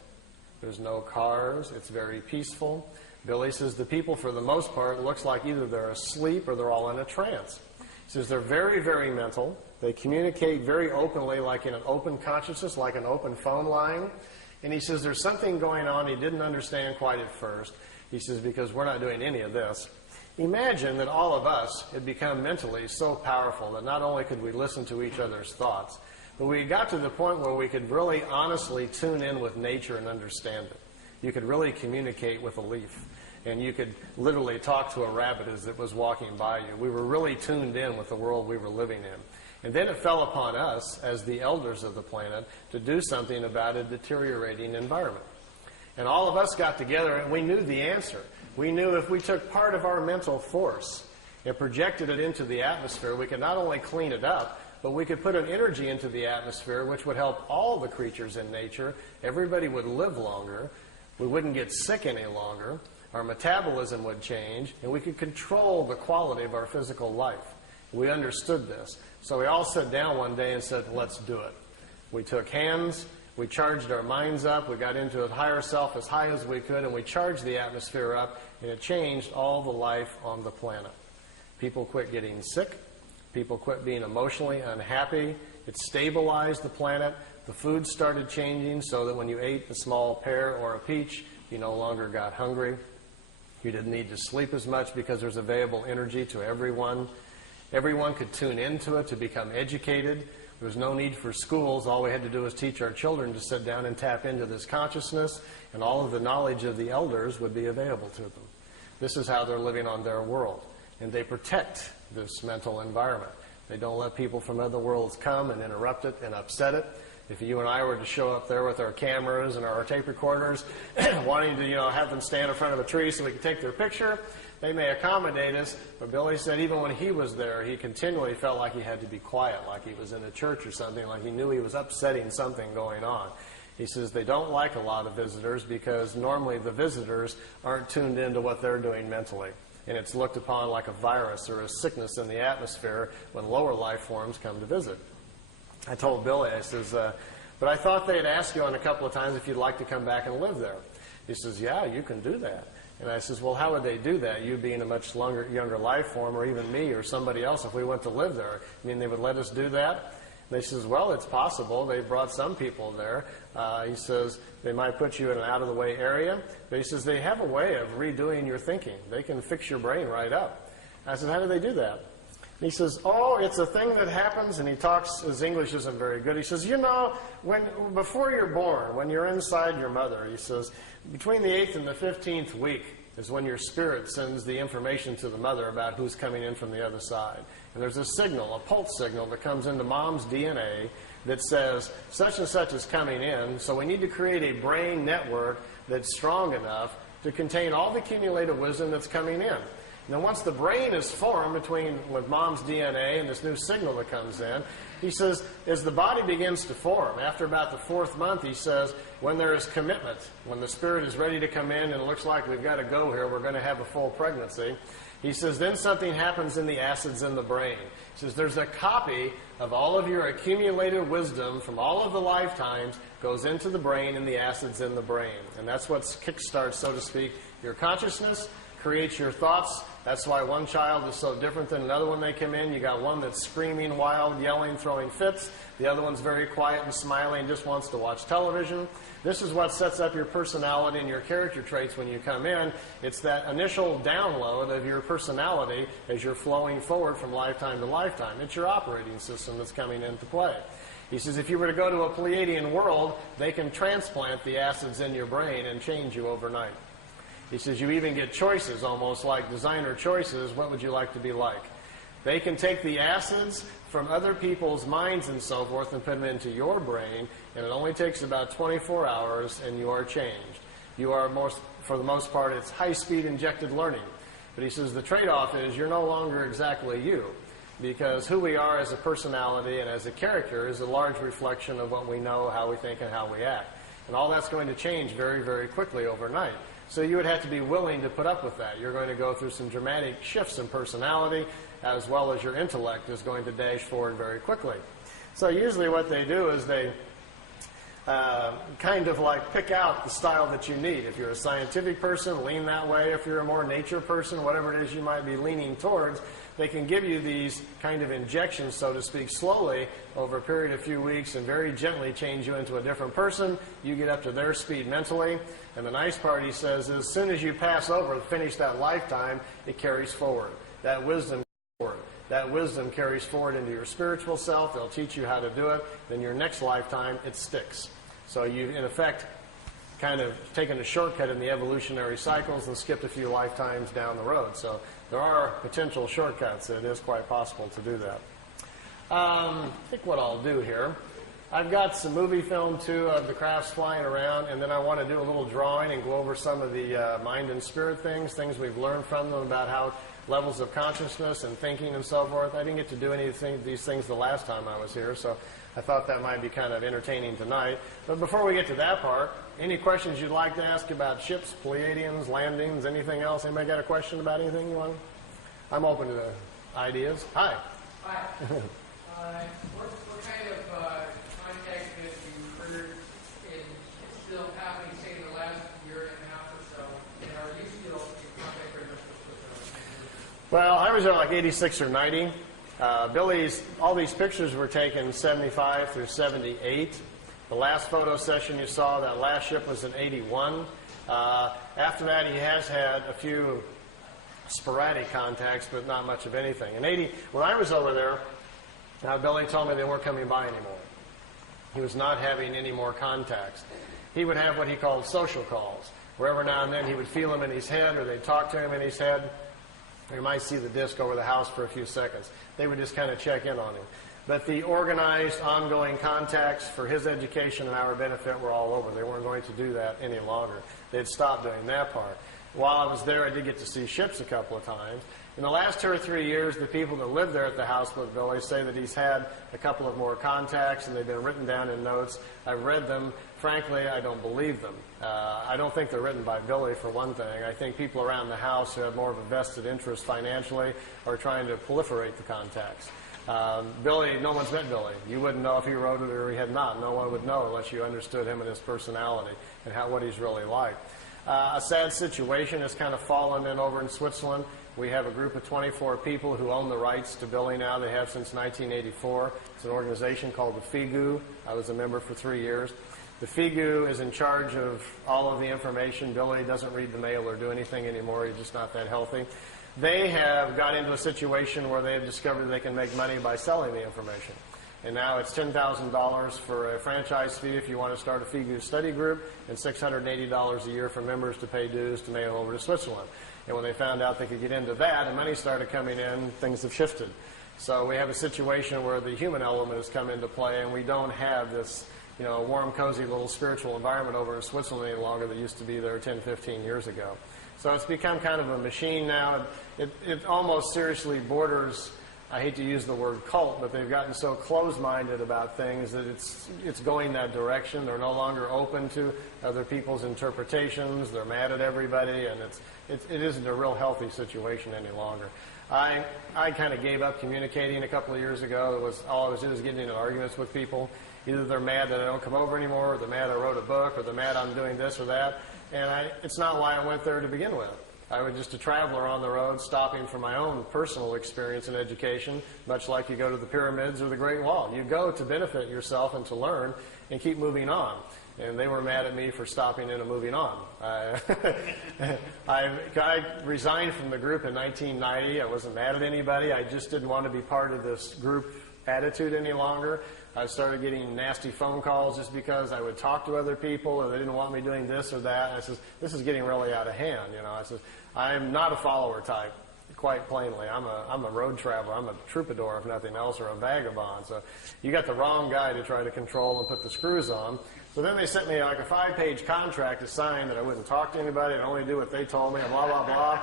There's no cars. It's very peaceful. Billy says the people, for the most part, it looks like either they're asleep or they're all in a trance. He says they're very, very mental. They communicate very openly, like in an open consciousness, like an open phone line. And he says there's something going on he didn't understand quite at first. He says because we're not doing any of this. Imagine that all of us had become mentally so powerful that not only could we listen to each other's thoughts, but we got to the point where we could really honestly tune in with nature and understand it. You could really communicate with a leaf, and you could literally talk to a rabbit as it was walking by you. We were really tuned in with the world we were living in. And then it fell upon us, as the elders of the planet, to do something about a deteriorating environment. And all of us got together, and we knew the answer. We knew if we took part of our mental force and projected it into the atmosphere, we could not only clean it up, but we could put an energy into the atmosphere which would help all the creatures in nature. Everybody would live longer. We wouldn't get sick any longer. Our metabolism would change, and we could control the quality of our physical life. We understood this. So we all sat down one day and said, let's do it. We took hands. We charged our minds up. We got into a higher self as high as we could, and we charged the atmosphere up, and it changed all the life on the planet. People quit getting sick. People quit being emotionally unhappy. It stabilized the planet. The food started changing so that when you ate a small pear or a peach, you no longer got hungry. You didn't need to sleep as much because there's available energy to everyone. Everyone could tune into it to become educated. There was no need for schools. All we had to do was teach our children to sit down and tap into this consciousness, and all of the knowledge of the elders would be available to them. This is how they're living on their world. And they protect this mental environment. They don't let people from other worlds come and interrupt it and upset it. If you and I were to show up there with our cameras and our tape recorders, wanting to, have them stand in front of a tree so we could take their picture, they may accommodate us. But Billy said even when he was there, he continually felt like he had to be quiet, like he was in a church or something, like he knew he was upsetting something going on. He says they don't like a lot of visitors because normally the visitors aren't tuned into what they're doing mentally. And it's looked upon like a virus or a sickness in the atmosphere when lower life forms come to visit. I told Billy, I says, but I thought they'd ask you on a couple of times if you'd like to come back and live there. He says, yeah, you can do that. And I says, well, how would they do that? You being a much younger life form, or even me or somebody else, if we went to live there. I mean, they would let us do that? And he says, well, it's possible. They brought some people there. He says, they might put you in an out-of-the-way area. But he says, they have a way of redoing your thinking. They can fix your brain right up. I said, how do they do that? And he says, oh, it's a thing that happens, and he talks, his English isn't very good. He says, before you're born, when you're inside your mother, he says, between the 8th and the 15th week is when your spirit sends the information to the mother about who's coming in from the other side. And there's a signal, a pulse signal that comes into mom's DNA that says, such and such is coming in, so we need to create a brain network that's strong enough to contain all the accumulated wisdom that's coming in. Now, once the brain is formed with mom's DNA and this new signal that comes in, he says, as the body begins to form, after about the 4th month, he says, when there is commitment, when the spirit is ready to come in and it looks like we've got to go here, we're going to have a full pregnancy, he says, then something happens in the acids in the brain. He says, there's a copy of all of your accumulated wisdom from all of the lifetimes goes into the brain and the acids in the brain. And that's what kickstarts, so to speak, your consciousness, creates your thoughts. That's why one child is so different than another when they come in. You got one that's screaming, wild, yelling, throwing fits. The other one's very quiet and smiling, just wants to watch television. This is what sets up your personality and your character traits when you come in. It's that initial download of your personality as you're flowing forward from lifetime to lifetime. It's your operating system that's coming into play. He says if you were to go to a Pleiadian world, they can transplant the acids in your brain and change you overnight. He says you even get choices, almost like designer choices. What would you like to be like? They can take the acids from other people's minds and so forth and put them into your brain, and it only takes about 24 hours, and you are changed. You are, for the most part, it's high-speed injected learning. But he says the trade-off is you're no longer exactly you, because who we are as a personality and as a character is a large reflection of what we know, how we think, and how we act. And all that's going to change very, very quickly overnight. So you would have to be willing to put up with that. You're going to go through some dramatic shifts in personality, as well as your intellect is going to dash forward very quickly. So usually what they do is they kind of like pick out the style that you need. If you're a scientific person, lean that way. If you're a more nature person, whatever it is you might be leaning towards, they can give you these kind of injections, so to speak, slowly over a period of a few weeks and very gently change you into a different person. You get up to their speed mentally. And the nice part, he says, as soon as you pass over and finish that lifetime, it carries forward. That wisdom forward. That wisdom carries forward into your spiritual self. They'll teach you how to do it. Then your next lifetime, it sticks. So you've, in effect, kind of taken a shortcut in the evolutionary cycles and skipped a few lifetimes down the road. So there are potential shortcuts. It is quite possible to do that. I think what I'll do here, I've got some movie film, too, of the crafts flying around, and then I want to do a little drawing and go over some of the mind and spirit things we've learned from them about how levels of consciousness and thinking and so forth. I didn't get to do any of these things the last time I was here, so I thought that might be kind of entertaining tonight. But before we get to that part, any questions you'd like to ask about ships, Pleiadians, landings, anything else? Anybody got a question about anything you want? I'm open to the ideas. Hi. Hi. What kind of contact have you heard is still happening, say, in the last year and a half or so? And are you still in contact very much with them? Well, I was at like 86 or 90. All these pictures were taken 75 through 78. The last photo session you saw, that last ship was in 81. After that, he has had a few sporadic contacts, but not much of anything. In 80, when I was over there, Billy told me they weren't coming by anymore. He was not having any more contacts. He would have what he called social calls, where every now and then he would feel them in his head, or they'd talk to him in his head. You might see the disc over the house for a few seconds. They would just kind of check in on him. But the organized, ongoing contacts for his education and our benefit were all over. They weren't going to do that any longer. They'd stopped doing that part. While I was there, I did get to see ships a couple of times. In the last 2 or 3 years, the people that live there at the house with Billy say that he's had a couple of more contacts, and they've been written down in notes. I've read them. Frankly, I don't believe them. I don't think they're written by Billy, for one thing. I think people around the house who have more of a vested interest financially are trying to proliferate the contacts. Billy, no one's met Billy. You wouldn't know if he wrote it or he had not. No one would know unless you understood him and his personality and what he's really like. A sad situation has kind of fallen in over in Switzerland. We have a group of 24 people who own the rights to Billy now. They have since 1984. It's an organization called the FIGU. I was a member for 3 years. The FIGU is in charge of all of the information. Billy doesn't read the mail or do anything anymore. He's just not that healthy. They have got into a situation where they have discovered they can make money by selling the information. And now it's $10,000 for a franchise fee if you want to start a FIGU study group, and $680 a year for members to pay dues to mail over to Switzerland. And when they found out they could get into that and money started coming in, things have shifted. So we have a situation where the human element has come into play, and we don't have this warm, cozy little spiritual environment over in Switzerland any longer that used to be there 10, 15 years ago. So it's become kind of a machine now. It almost seriously borders, I hate to use the word cult, but they've gotten so closed-minded about things that it's going that direction. They're no longer open to other people's interpretations. They're mad at everybody, and it isn't a real healthy situation any longer. I kind of gave up communicating a couple of years ago. All I was doing was getting into arguments with people. Either they're mad that I don't come over anymore, or they're mad I wrote a book, or they're mad I'm doing this or that. And it's not why I went there to begin with. I was just a traveler on the road, stopping for my own personal experience and education, much like you go to the pyramids or the Great Wall. You go to benefit yourself and to learn and keep moving on. And they were mad at me for stopping in and moving on. I resigned from the group in 1990. I wasn't mad at anybody. I just didn't want to be part of this group attitude any longer. I started getting nasty phone calls just because I would talk to other people, or they didn't want me doing this or that. And I says, this is getting really out of hand. I says, I'm not a follower type, quite plainly. I'm a road traveler. I'm a troubadour, if nothing else, or a vagabond. So you got the wrong guy to try to control and put the screws on. So then they sent me like a 5-page contract to sign that I wouldn't talk to anybody and only do what they told me and blah, blah, blah.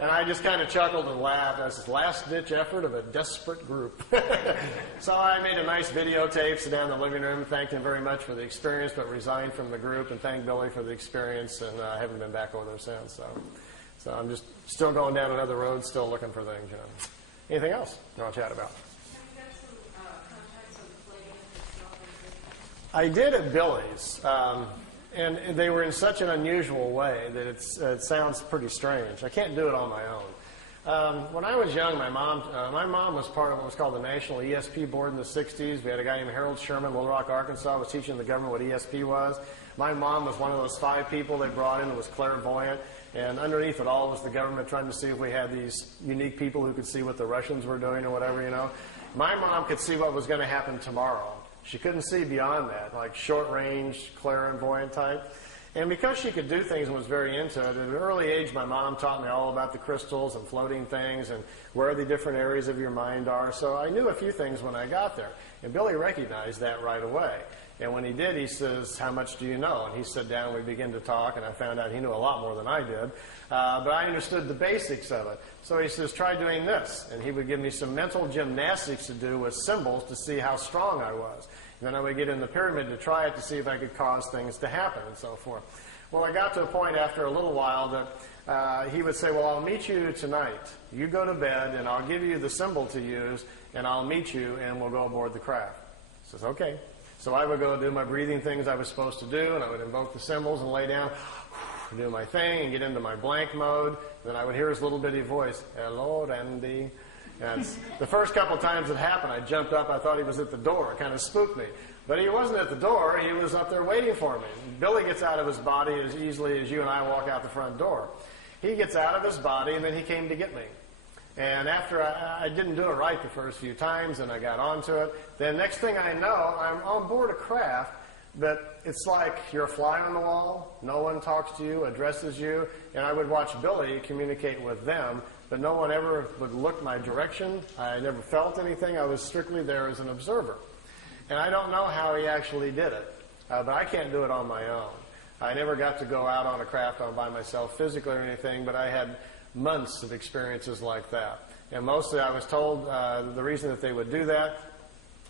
And I just kind of chuckled and laughed. That's this last-ditch effort of a desperate group. So I made a nice videotape, sit down in the living room, thanked him very much for the experience, but resigned from the group, and thanked Billy for the experience, and I haven't been back over there since. So I'm just still going down another road, still looking for things. Anything else you want to chat about? I did at Billy's. And they were in such an unusual way that it sounds pretty strange. I can't do it on my own. When I was young, my mom was part of what was called the National ESP Board in the 60s. We had a guy named Harold Sherman, Little Rock, Arkansas, was teaching the government what ESP was. My mom was one of those 5 people they brought in that was clairvoyant. And underneath it all was the government trying to see if we had these unique people who could see what the Russians were doing or whatever, My mom could see what was going to happen tomorrow. She couldn't see beyond that, like short-range, clairvoyant type. And because she could do things and was very into it, at an early age, my mom taught me all about the crystals and floating things and where the different areas of your mind are. So I knew a few things when I got there. And Billy recognized that right away. And when he did, he says, how much do you know? And he sat down, we began to talk, and I found out he knew a lot more than I did. But I understood the basics of it. So he says, try doing this. And he would give me some mental gymnastics to do with symbols to see how strong I was. And then I would get in the pyramid to try it to see if I could cause things to happen and so forth. Well, I got to a point after a little while that he would say, well, I'll meet you tonight. You go to bed, and I'll give you the symbol to use, and I'll meet you, and we'll go aboard the craft. He says, okay. So I would go do my breathing things I was supposed to do, and I would invoke the symbols and lay down, do my thing, and get into my blank mode. Then I would hear his little bitty voice, hello, Randy. And the first couple times it happened, I jumped up. I thought he was at the door. It kind of spooked me. But he wasn't at the door. He was up there waiting for me. Billy gets out of his body as easily as you and I walk out the front door. He gets out of his body, and then he came to get me. And after I didn't do it right the first few times, and I got onto it, then next thing I know, I'm on board a craft, but it's like you're a fly on the wall. No one talks to you, addresses you. And I would watch Billy communicate with them but no one ever would look my direction. I never felt anything. I was strictly there as an observer. And I don't know how he actually did it, but I can't do it on my own. I never got to go out on a craft all by myself physically or anything, but I had months of experiences like that. And mostly I was told the reason that they would do that,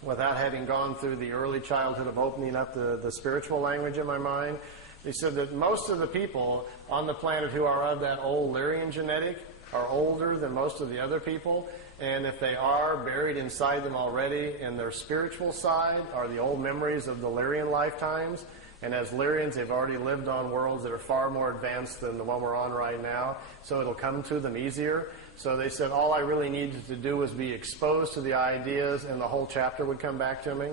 without having gone through the early childhood of opening up the spiritual language in my mind, they said that most of the people on the planet who are of that old Lyrian genetic are older than most of the other people. And if they are, buried inside them already in their spiritual side are the old memories of the Lyrian lifetimes. And as Lyrians, they've already lived on worlds that are far more advanced than the one we're on right now, so it'll come to them easier. So they said all I really needed to do was be exposed to the ideas, and the whole chapter would come back to me.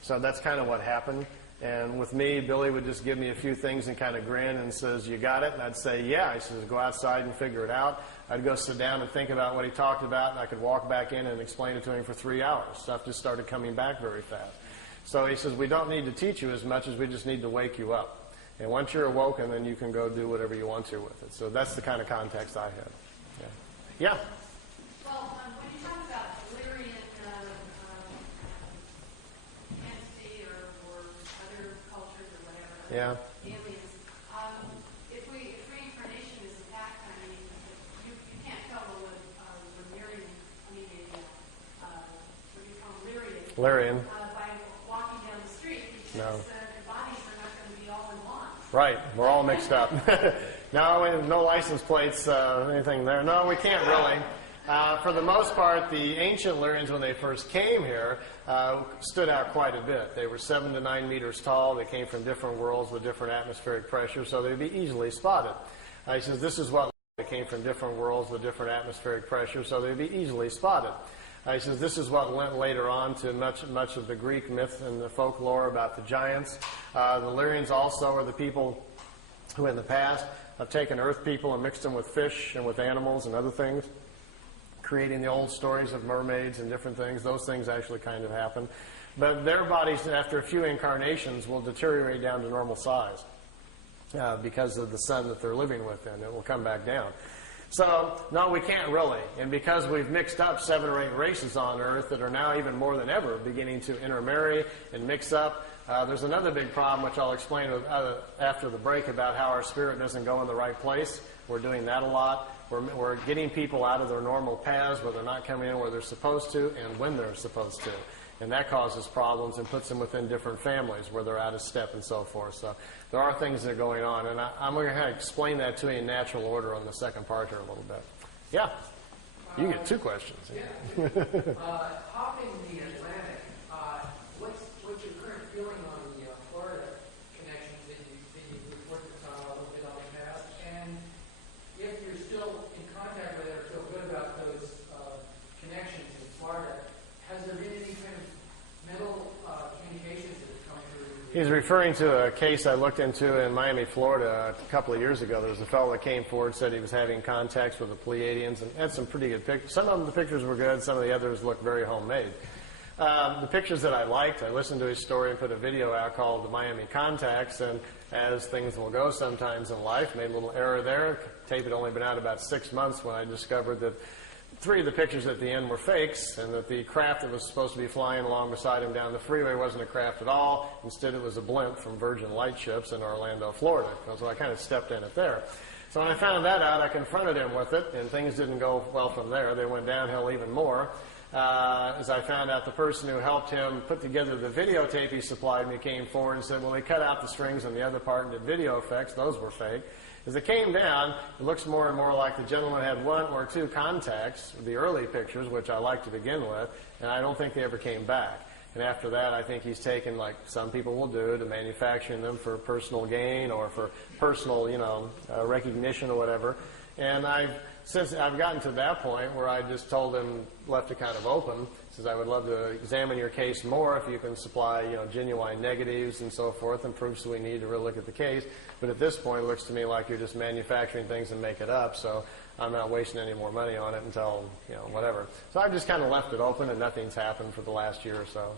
So that's kind of what happened. And with me, Billy would just give me a few things and kind of grin and says, "You got it?" And I'd say, "Yeah." He says, "Go outside and figure it out." I'd go sit down and think about what he talked about, and I could walk back in and explain it to him for 3 hours. Stuff just started coming back very fast. So he says, we don't need to teach you as much as we just need to wake you up. And once you're awoken, then you can go do whatever you want to with it. So that's the kind of context I had. Yeah? Well, when you talk about Lyrian entity or other cultures or whatever, aliens, if reincarnation is a fact, I mean, you can't tell what Lyrian, what do you call Lyrian. No. Their bodies are not going to be all in one. Right. We're all mixed up. No license plates, anything there. No, we can't really. For the most part, the ancient Lyrians, when they first came here, stood out quite a bit. They were 7 to 9 meters tall. They came from different worlds with different atmospheric pressure, so they'd be easily spotted. He says, this is what they came from different worlds with different atmospheric pressure, so they'd be easily spotted. He says this is what went later on to much of the Greek myth and the folklore about the giants. The Lyrians also are the people who in the past have taken earth people and mixed them with fish and with animals and other things, creating the old stories of mermaids and different things. Those things actually kind of happen. But their bodies, after a few incarnations, will deteriorate down to normal size because of the sun that they're living within. It will come back down. So, no, we can't really. And because we've mixed up 7 or 8 races on Earth that are now even more than ever beginning to intermarry and mix up, there's another big problem, which I'll explain after the break, about how our spirit doesn't go in the right place. We're doing that a lot. We're getting people out of their normal paths where they're not coming in where they're supposed to and when they're supposed to. And that causes problems and puts them within different families where they're out of step and so forth. So there are things that are going on. And I'm going to explain that to you in natural order on the second part here a little bit. Yeah? You get 2 questions. Yeah. Hopping the Atlantic, what's your current feeling on the Florida connections that you've worked a little bit on the past? And if you're still in contact with it or feel good about those connections in Florida, has there been any kind of mental communications that have come through? He's referring to a case I looked into in Miami, Florida a couple of years ago. There was a fellow that came forward, said he was having contacts with the Pleiadians, and had some pretty good pictures. Some of the pictures were good. Some of the others looked very homemade. The pictures that I liked, I listened to his story and put a video out called The Miami Contacts, and as things will go sometimes in life, made a little error there. Tape had only been out about 6 months when I discovered that 3 of the pictures at the end were fakes, and that the craft that was supposed to be flying along beside him down the freeway wasn't a craft at all. Instead, it was a blimp from Virgin Lightships in Orlando, Florida. So I kind of stepped in it there. So when I found that out, I confronted him with it, and things didn't go well from there. They went downhill even more. As I found out the person who helped him put together the videotape he supplied me came forward and said, well, he cut out the strings on the other part and did video effects. Those were fake. As it came down, it looks more and more like the gentleman had 1 or 2 contacts, the early pictures, which I liked to begin with, and I don't think they ever came back. And after that, I think he's taken, like some people will do, to manufacturing them for personal gain or for personal, recognition or whatever. And since I've gotten to that point where I just told him, left it kind of open, says I would love to examine your case more if you can supply, genuine negatives and so forth and proofs we need to really look at the case. But at this point, it looks to me like you're just manufacturing things and make it up. So I'm not wasting any more money on it until, whatever. So I've just kind of left it open, and nothing's happened for the last year or so.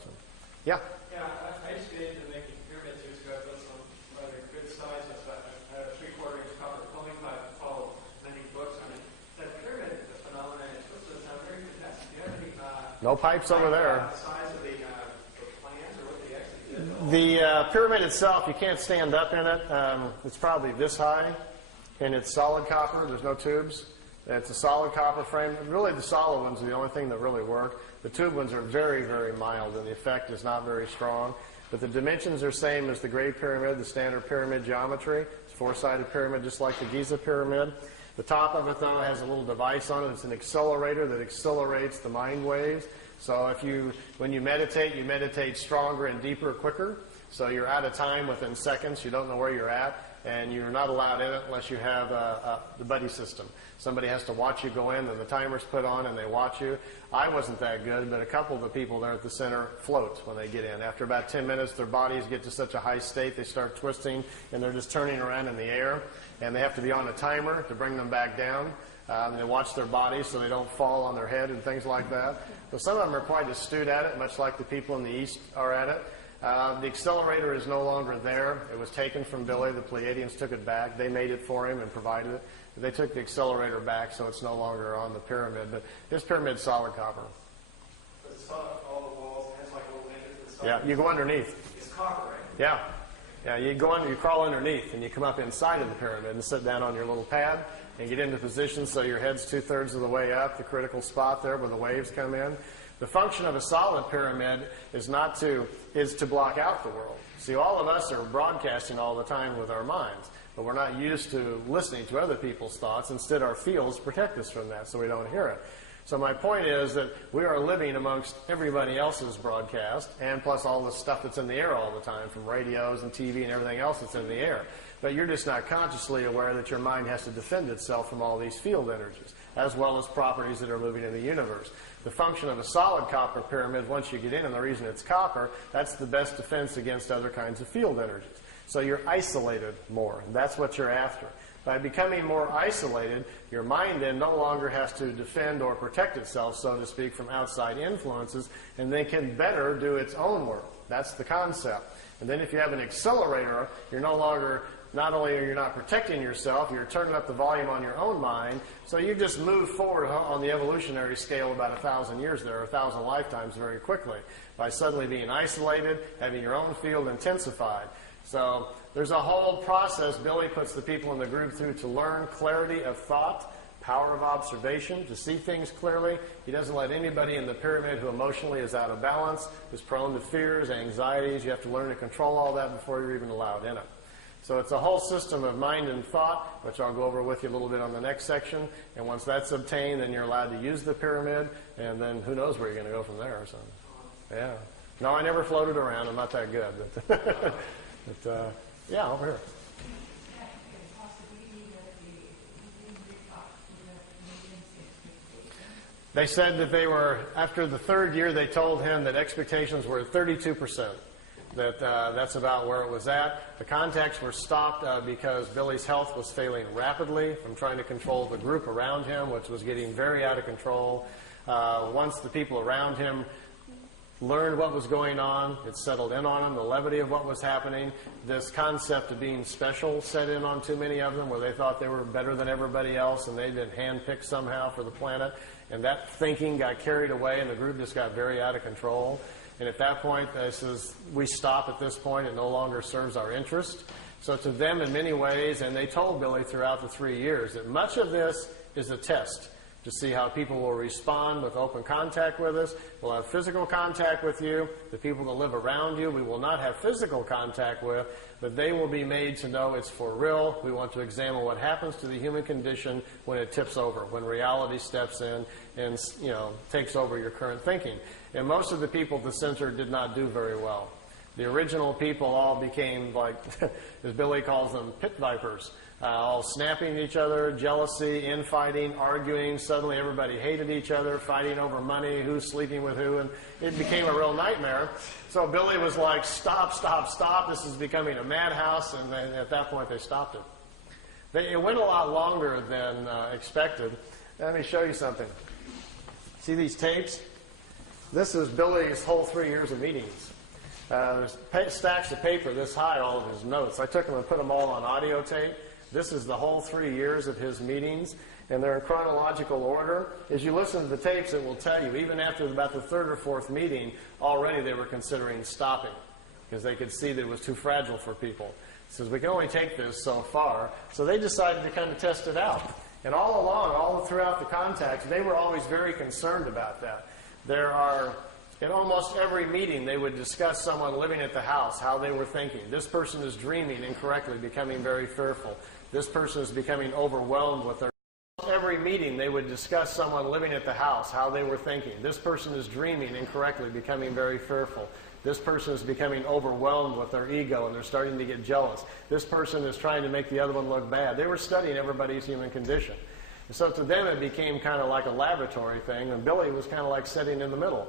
Yeah? Yeah, I used to get into making pyramids years ago. I built some rather good size. I had a 3/4 inch copper pulling pipe and followed many books on it. That pyramid, No pipes over there. The size of the plans or what they actually did? The pyramid itself, you can't stand up in it. It's probably this high, and it's solid copper. There's no tubes. It's a solid copper frame. Really, the solid ones are the only thing that really work. The tube ones are very, very mild, and the effect is not very strong. But the dimensions are same as the Great Pyramid, the standard pyramid geometry. It's a four-sided pyramid, just like the Giza pyramid. The top of it, though, has a little device on it. It's an accelerator that accelerates the mind waves. So when you meditate stronger and deeper, quicker. So you're out of time within seconds. You don't know where you're at. And you're not allowed in it unless you have the buddy system. Somebody has to watch you go in, and the timer's put on, and they watch you. I wasn't that good, but a couple of the people there at the center float when they get in. After about 10 minutes, their bodies get to such a high state, they start twisting, and they're just turning around in the air. And they have to be on a timer to bring them back down. And they watch their bodies so they don't fall on their head and things like that. So some of them are quite astute at it, much like the people in the East are at it. The accelerator is no longer there. It was taken from Billy. The Pleiadians took it back. They made it for him and provided it. They took the accelerator back, so it's no longer on the pyramid. But this pyramid's solid copper. It's all the walls, and it's like a little entrance. Yeah, you go underneath. It's copper, right? Yeah. Yeah, you go under, you crawl underneath, and you come up inside of the pyramid and sit down on your little pad and get into position so your head's 2/3 of the way up, the critical spot there where the waves come in. The function of a solid pyramid is to block out the world. See, all of us are broadcasting all the time with our minds, but we're not used to listening to other people's thoughts. Instead, our fields protect us from that so we don't hear it. So my point is that we are living amongst everybody else's broadcast, and plus all the stuff that's in the air all the time, from radios and TV and everything else that's in the air. But you're just not consciously aware that your mind has to defend itself from all these field energies, as well as properties that are moving in the universe. The function of a solid copper pyramid, once you get in, and the reason it's copper, that's the best defense against other kinds of field energies. So you're isolated more, and that's what you're after. By becoming more isolated, your mind then no longer has to defend or protect itself, so to speak, from outside influences, and they can better do its own work. That's the concept. And then if you have an accelerator, you're no longer, not only are you not protecting yourself, you're turning up the volume on your own mind, so you just move forward on the evolutionary scale about 1,000 years there, or 1,000 lifetimes very quickly, by suddenly being isolated, having your own field intensified. So there's a whole process Billy puts the people in the group through to learn clarity of thought, power of observation, to see things clearly. He doesn't let anybody in the pyramid who emotionally is out of balance, is prone to fears, anxieties. You have to learn to control all that before you're even allowed in it. So it's a whole system of mind and thought, which I'll go over with you a little bit on the next section. And once that's obtained, then you're allowed to use the pyramid, and then who knows where you're going to go from there or something. Yeah. No, I never floated around. I'm not that good. But yeah, over here. They said that they were, after the third year, they told him that expectations were 32%. That's about where it was at. The contacts were stopped because Billy's health was failing rapidly from trying to control the group around him, which was getting very out of control. Once the people around him learned what was going on, it settled in on them, the levity of what was happening. This concept of being special set in on too many of them, where they thought they were better than everybody else and they'd been handpicked somehow for the planet. And that thinking got carried away and the group just got very out of control. And at that point, they says, we stop at this point. It no longer serves our interest. So to them, in many ways, and they told Billy throughout the 3 years, that much of this is a test to see how people will respond with open contact with us. We'll have physical contact with you. The people that live around you, we will not have physical contact with, but they will be made to know it's for real. We want to examine what happens to the human condition when it tips over, when reality steps in and, takes over your current thinking. And most of the people at the center did not do very well. The original people all became, like, as Billy calls them, pit vipers. All snapping at each other, jealousy, infighting, arguing. Suddenly everybody hated each other, fighting over money, who's sleeping with who, and it became a real nightmare. So Billy was like, stop, stop, stop. This is becoming a madhouse, and then at that point they stopped it. It went a lot longer than expected. Let me show you something. See these tapes? This is Billy's whole 3 years of meetings. There's stacks of paper this high, all of his notes. I took them and put them all on audio tape. This is the whole 3 years of his meetings. and they're in chronological order. As you listen to the tapes, it will tell you, even after about the third or fourth meeting, already they were considering stopping because they could see that it was too fragile for people. He says, we can only take this so far. So they decided to kind of test it out. And all along, all throughout the contacts, they were always very concerned about that. In almost every meeting, they would discuss someone living at the house, how they were thinking. This person is dreaming incorrectly, becoming very fearful. This person is becoming overwhelmed with their... Every meeting, they would discuss someone living at the house, how they were thinking. This person is dreaming incorrectly, becoming very fearful. This person is becoming overwhelmed with their ego, and they're starting to get jealous. This person is trying to make the other one look bad. They were studying everybody's human condition. And so to them, it became kind of like a laboratory thing, and Billy was kind of like sitting in the middle.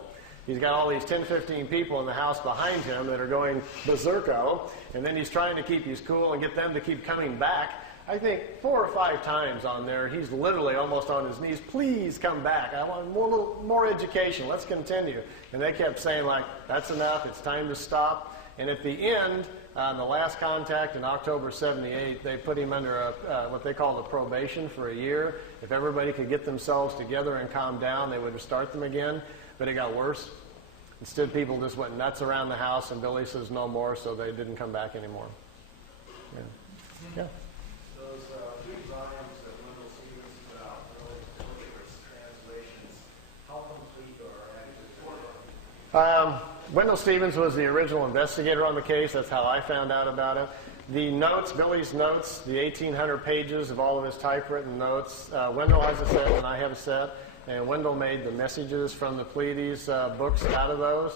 He's got all these 10, 15 people in the house behind him that are going berserko, and then he's trying to keep his cool and get them to keep coming back. I think 4 or 5 times on there, he's literally almost on his knees, please come back. I want more education. Let's continue. And they kept saying, like, that's enough. It's time to stop. And at the end, the last contact in October 78, they put him under what they called a probation for a year. If everybody could get themselves together and calm down, they would start them again. But it got worse. Instead, people just went nuts around the house, and Billy says no more, so they didn't come back anymore. Yeah. Yeah. Those big volumes that Wendell Stevens put out, really rigorous translations, how complete or accurate? Wendell Stevens was the original investigator on the case. That's how I found out about it. The notes, Billy's notes, the 1,800 pages of all of his typewritten notes, Wendell has a set and I have a set. And Wendell made the messages from the Pleiades books out of those.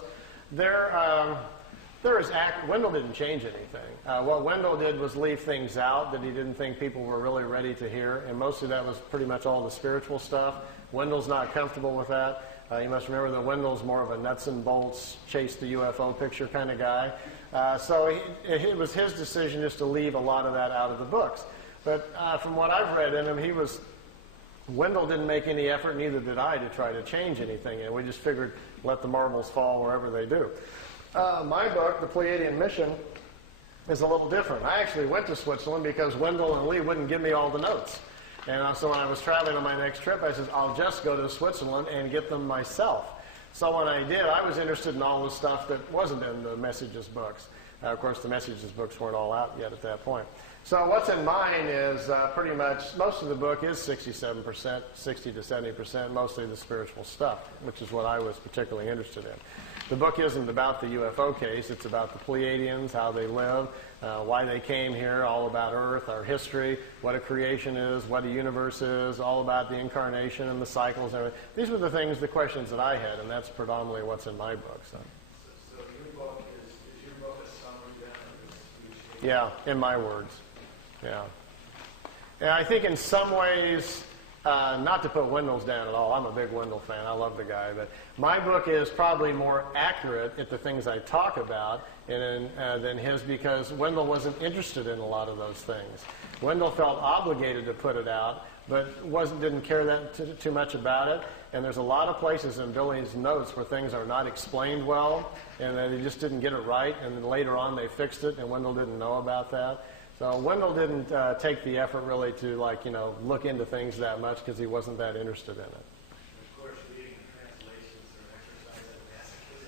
Wendell didn't change anything. What Wendell did was leave things out that he didn't think people were really ready to hear, and mostly that was pretty much all the spiritual stuff. Wendell's not comfortable with that. You must remember that Wendell's more of a nuts and bolts, chase the UFO picture kind of guy. So it was his decision just to leave a lot of that out of the books. But from what I've read in him, Wendell didn't make any effort, neither did I, to try to change anything, and we just figured let the marbles fall wherever they do. My book, The Pleiadian Mission, is a little different. I actually went to Switzerland because Wendell and Lee wouldn't give me all the notes. And so when I was traveling on my next trip, I said, I'll just go to Switzerland and get them myself. So when I did, I was interested in all the stuff that wasn't in the Messages books. Of course, the Messages books weren't all out yet at that point. So what's in mine is pretty much, most of the book is 67%, 60 to 70%, mostly the spiritual stuff, which is what I was particularly interested in. The book isn't about the UFO case. It's about the Pleiadians, how they live, why they came here, all about Earth, our history, what a creation is, what a universe is, all about the incarnation and the cycles and everything. These were the things, the questions that I had, and that's predominantly what's in my book. So your book is your book a summary then? Yeah, in my words. Yeah. And I think in some ways, not to put Wendell's down at all. I'm a big Wendell fan. I love the guy. But my book is probably more accurate at the things I talk about than his because Wendell wasn't interested in a lot of those things. Wendell felt obligated to put it out, but didn't care that too much about it. And there's a lot of places in Billy's notes where things are not explained well, and then they just didn't get it right. And then later on they fixed it, and Wendell didn't know about that. So Wendell didn't take the effort really to look into things that much because he wasn't that interested in it. Of course, reading the translations are an exercise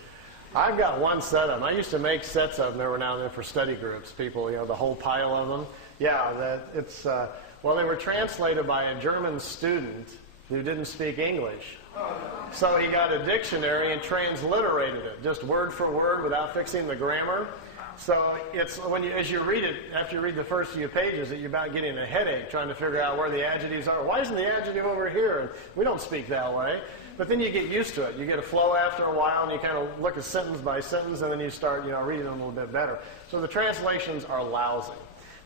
in masochism. I've got one set of them. I used to make sets of them every now and then for study groups. People, the whole pile of them. Yeah, they were translated by a German student who didn't speak English. So he got a dictionary and transliterated it, just word for word without fixing the grammar. So it's as you read it, after you read the first few pages, that you're about getting a headache trying to figure out where the adjectives are. Why isn't the adjective over here? And we don't speak that way. But then you get used to it. You get a flow after a while, and you kind of look at sentence by sentence, and then you start reading them a little bit better. So the translations are lousy.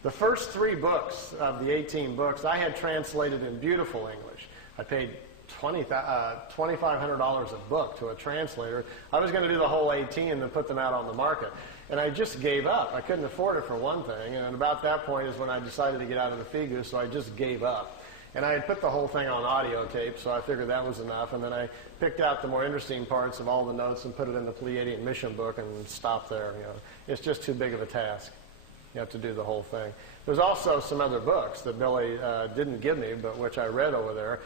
The first 3 books of the 18 books I had translated in beautiful English. I paid $2,500 a book to a translator. I was going to do the whole 18 and then put them out on the market. And I just gave up. I couldn't afford it for one thing. And about that point is when I decided to get out of the figure, so I just gave up. And I had put the whole thing on audio tape, so I figured that was enough. And then I picked out the more interesting parts of all the notes and put it in the Pleiadian Mission book and stopped there. It's just too big of a task. You have to do the whole thing. There's also some other books that Billy didn't give me, but which I read over there.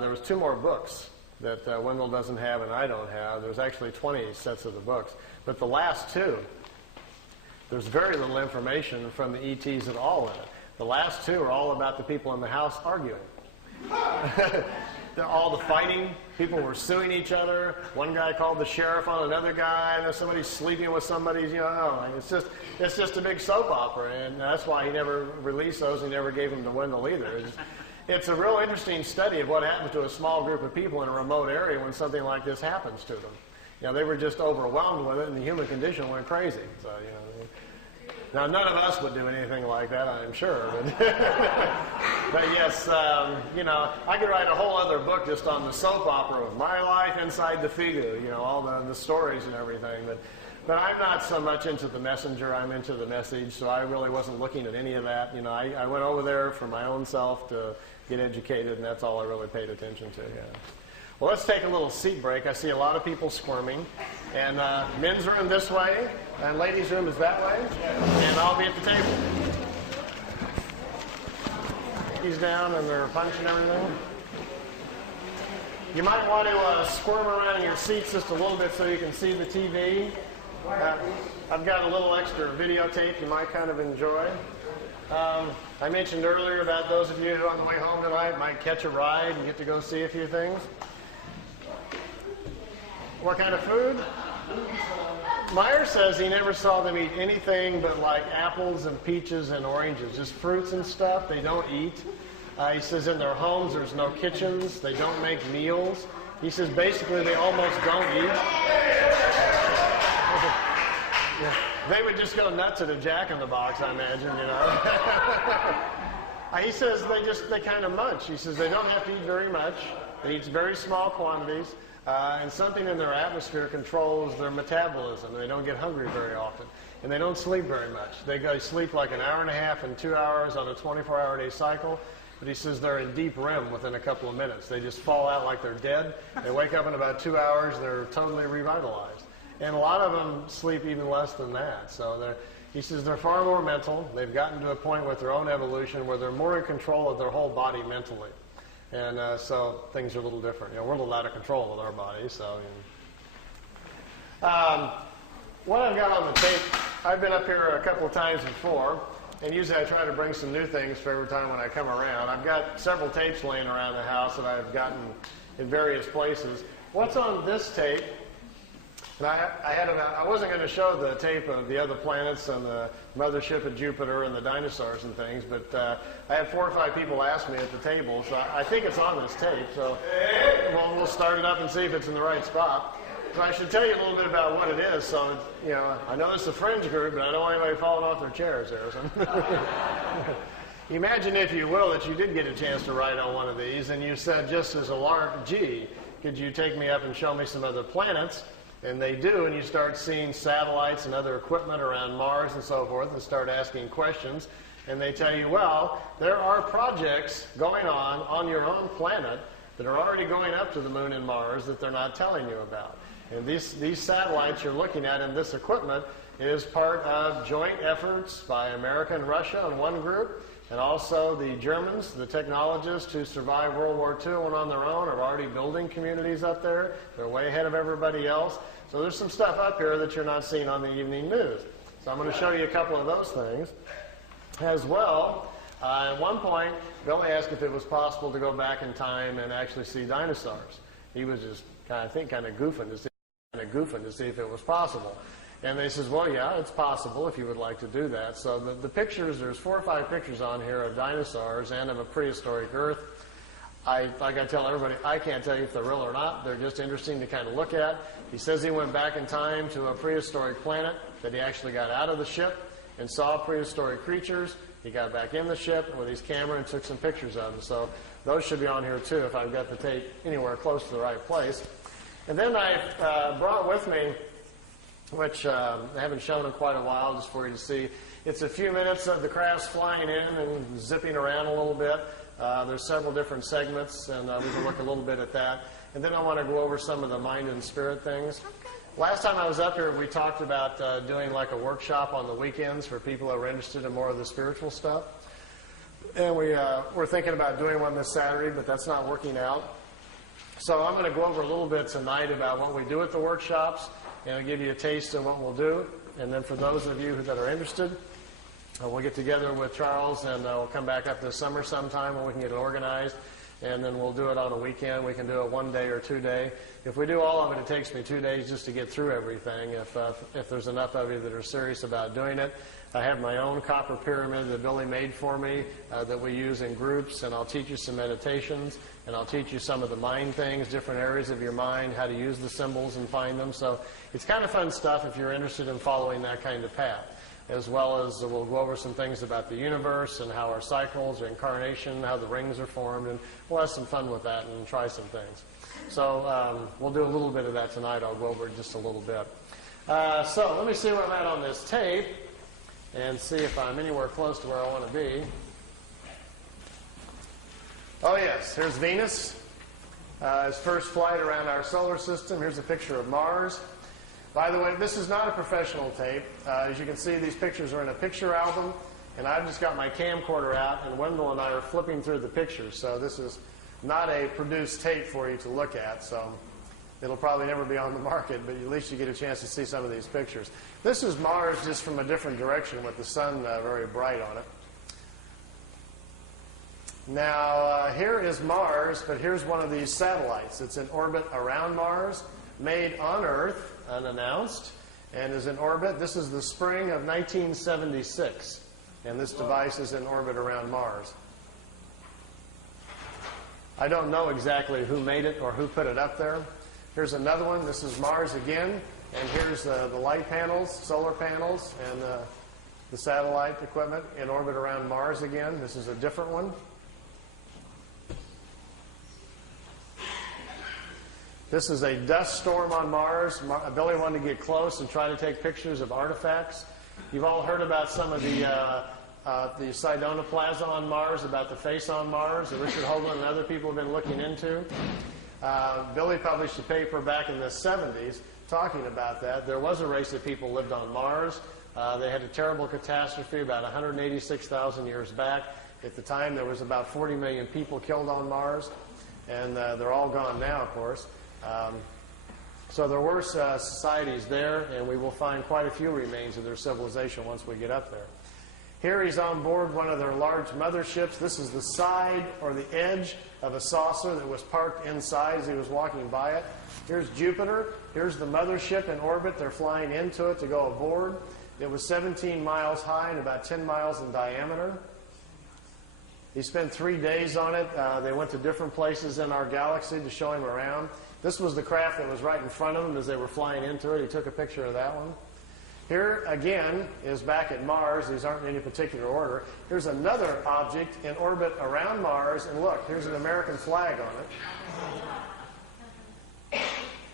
There was 2 more books that Wendell doesn't have and I don't have. There's actually 20 sets of the books. But the last 2, there's very little information from the ETs at all in it. The last 2 are all about the people in the house arguing. All the fighting, people were suing each other. One guy called the sheriff on another guy, and there's somebody sleeping with somebody. It's just a big soap opera, and that's why he never released those. He never gave them to Wendell either. It's a real interesting study of what happens to a small group of people in a remote area when something like this happens to them. They were just overwhelmed with it, and the human condition went crazy. So, now, none of us would do anything like that, I'm sure. But yes, I could write a whole other book just on the soap opera of my life inside the Figu, all the stories and everything. But I'm not so much into the messenger, I'm into the message, so I really wasn't looking at any of that. I went over there for my own self to get educated, and that's all I really paid attention to, Well, let's take a little seat break. I see a lot of people squirming. And men's room this way, and ladies' room is that way. And I'll be at the table. He's down and they're punching everything. You might want to squirm around in your seats just a little bit so you can see the TV. I've got a little extra videotape you might kind of enjoy. I mentioned earlier about those of you who on the way home tonight might catch a ride and get to go see a few things. What kind of food? Meier says he never saw them eat anything but like apples and peaches and oranges, just fruits and stuff. They don't eat. He says in their homes there's no kitchens. They don't make meals. He says basically they almost don't eat. They would just go nuts at a Jack-in-the-Box, I imagine, He says they kind of munch. He says they don't have to eat very much. They eat very small quantities. And something in their atmosphere controls their metabolism. They don't get hungry very often. And they don't sleep very much. They sleep like an hour and a half and 2 hours on a 24-hour-a-day cycle. But he says they're in deep REM within a couple of minutes. They just fall out like they're dead. They wake up in about 2 hours. They're totally revitalized. And a lot of them sleep even less than that. So he says they're far more mental. They've gotten to a point with their own evolution where they're more in control of their whole body mentally. And so things are a little different. We're a little out of control with our bodies. So, what I've got on the tape, I've been up here a couple of times before, and usually I try to bring some new things for every time when I come around. I've got several tapes laying around the house that I've gotten in various places. What's on this tape? And I wasn't going to show the tape of the other planets and the mothership of Jupiter and the dinosaurs and things, but I had 4 or 5 people ask me at the table, so I think it's on this tape. So we'll start it up and see if it's in the right spot. So I should tell you a little bit about what it is. So I know it's a fringe group, but I don't want anybody falling off their chairs there. So. Imagine, if you will, that you did get a chance to write on one of these, and you said, just as a lark, gee, could you take me up and show me some other planets? And they do, and you start seeing satellites and other equipment around Mars and so forth, and start asking questions. And they tell you, well, there are projects going on your own planet that are already going up to the moon and Mars that they're not telling you about. And these satellites you're looking at and this equipment is part of joint efforts by America and Russia in one group, and also the Germans, the technologists who survived World War II and on their own are already building communities up there. They're way ahead of everybody else. So there's some stuff up here that you're not seeing on the evening news. So I'm going to show you a couple of those things. As well, at one point, Billy asked if it was possible to go back in time and actually see dinosaurs. He was just, kind of goofing to see if it was possible. And they says, well, yeah, it's possible if you would like to do that. So the pictures, there's 4 or 5 pictures on here of dinosaurs and of a prehistoric Earth. Like I tell everybody, I can't tell you if they're real or not. They're just interesting to kind of look at. He says he went back in time to a prehistoric planet, that he actually got out of the ship and saw prehistoric creatures. He got back in the ship with his camera and took some pictures of them. So those should be on here too if I've got the tape anywhere close to the right place. And then I brought with me, which I haven't shown in quite a while, just for you to see. It's a few minutes of the crafts flying in and zipping around a little bit. There's several different segments, and we can look a little bit at that. And then I want to go over some of the mind and spirit things. Last time I was up here, we talked about doing like a workshop on the weekends for people that were interested in more of the spiritual stuff. And we're thinking about doing one this Saturday, but that's not working out. So I'm going to go over a little bit tonight about what we do at the workshops, and I'll give you a taste of what we'll do. And then for those of you that are interested, we'll get together with Charles, and we'll come back up this summer sometime when we can get it organized. And then we'll do it on a weekend. We can do it 1 day or 2 day. If we do all of it, it takes me 2 days just to get through everything, if there's enough of you that are serious about doing it. I have my own copper pyramid that Billy made for me that we use in groups, and I'll teach you some meditations, and I'll teach you some of the mind things, different areas of your mind, how to use the symbols and find them. So it's kind of fun stuff if you're interested in following that kind of path, as well as we'll go over some things about the universe and how our cycles, our incarnation, how the rings are formed, and we'll have some fun with that and try some things. So we'll do a little bit of that tonight. I'll go over it just a little bit. So let me see where I'm at on this tape and see if I'm anywhere close to where I want to be. Oh, yes, here's Venus. His first flight around our solar system. Here's a picture of Mars. By the way, this is not a professional tape. As you can see, these pictures are in a picture album, and I've just got my camcorder out, and Wendell and I are flipping through the pictures. So this is not a produced tape for you to look at, so it'll probably never be on the market, but at least you get a chance to see some of these pictures. This is Mars just from a different direction with the sun very bright on it. Now, here is Mars, but here's one of these satellites. It's in orbit around Mars, made on Earth, unannounced, and is in orbit. This is the spring of 1976, and this device is in orbit around Mars. I don't know exactly who made it or who put it up there. Here's another one. This is Mars again, and here's the light panels, solar panels, and the satellite equipment in orbit around Mars again. This is a different one. This is a dust storm on Mars. Billy wanted to get close and try to take pictures of artifacts. You've all heard about some of the Sidonoplasma on Mars, about the face on Mars that Richard Hoagland and other people have been looking into. Billy published a paper back in the 70s talking about that. There was a race of people lived on Mars. They had a terrible catastrophe about 186,000 years back. At the time, there was about 40 million people killed on Mars, and they're all gone now, of course. So there were societies there, and we will find quite a few remains of their civilization once we get up there. Here he's on board one of their large motherships. This is the side or the edge of a saucer that was parked inside as he was walking by it. Here's Jupiter. Here's the mothership in orbit. They're flying into it to go aboard. It was 17 miles high and about 10 miles in diameter. He spent 3 days on it. They went to different places in our galaxy to show him around. This was the craft that was right in front of them as they were flying into it. He took a picture of that one. Here, again, is back at Mars. These aren't in any particular order. Here's another object in orbit around Mars. And look, here's an American flag on it.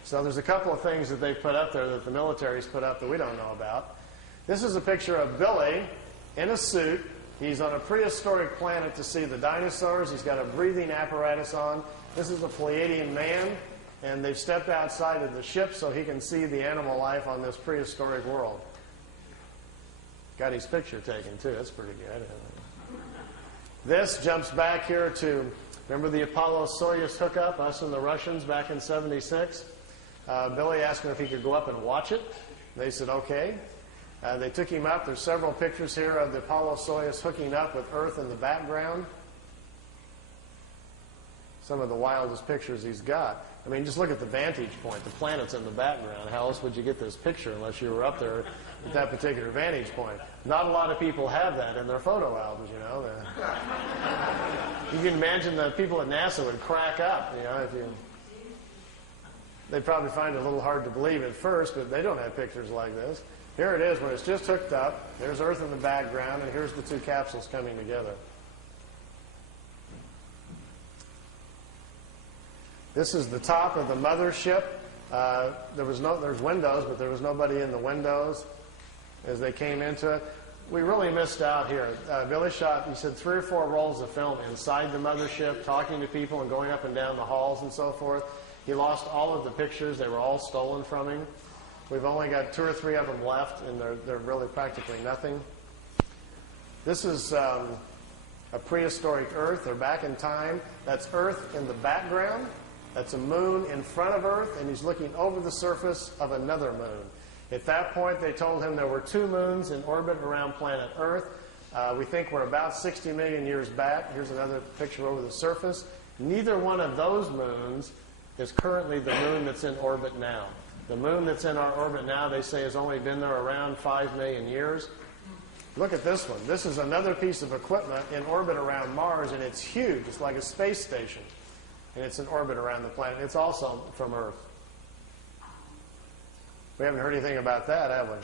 So there's a couple of things that they've put up there that the military's put up that we don't know about. This is a picture of Billy in a suit. He's on a prehistoric planet to see the dinosaurs. He's got a breathing apparatus on. This is a Pleiadian man. And they've stepped outside of the ship so he can see the animal life on this prehistoric world. Got his picture taken, too. That's pretty good. This jumps back here to, remember the Apollo-Soyuz hookup, us and the Russians back in 76? Billy asked him if he could go up and watch it. They said, okay. They took him up. There's several pictures here of the Apollo-Soyuz hooking up with Earth in the background. Some of the wildest pictures he's got. I mean, just look at the vantage point. The planet's in the background. How else would you get this picture unless you were up there at that particular vantage point? Not a lot of people have that in their photo albums, you know. You can imagine the people at NASA would crack up, you know, they'd probably find it a little hard to believe at first, but they don't have pictures like this. Here it is when it's just hooked up. There's Earth in the background, and here's the two capsules coming together. This is the top of the mothership. There's windows, but there was nobody in the windows as they came into it. We really missed out here. Billy shot, he said, 3 or 4 rolls of film inside the mothership, talking to people and going up and down the halls and so forth. He lost all of the pictures. They were all stolen from him. We've only got 2 or 3 of them left, and they're really practically nothing. This is a prehistoric Earth. They're back in time. That's Earth in the background. That's a moon in front of Earth, and he's looking over the surface of another moon. At that point, they told him there were 2 moons in orbit around planet Earth. We think we're about 60 million years back. Here's another picture over the surface. Neither one of those moons is currently the moon that's in orbit now. The moon that's in our orbit now, they say, has only been there around 5 million years. Look at this one. This is another piece of equipment in orbit around Mars, and it's huge. It's like a space station, and it's in orbit around the planet. It's also from Earth. We haven't heard anything about that, have we?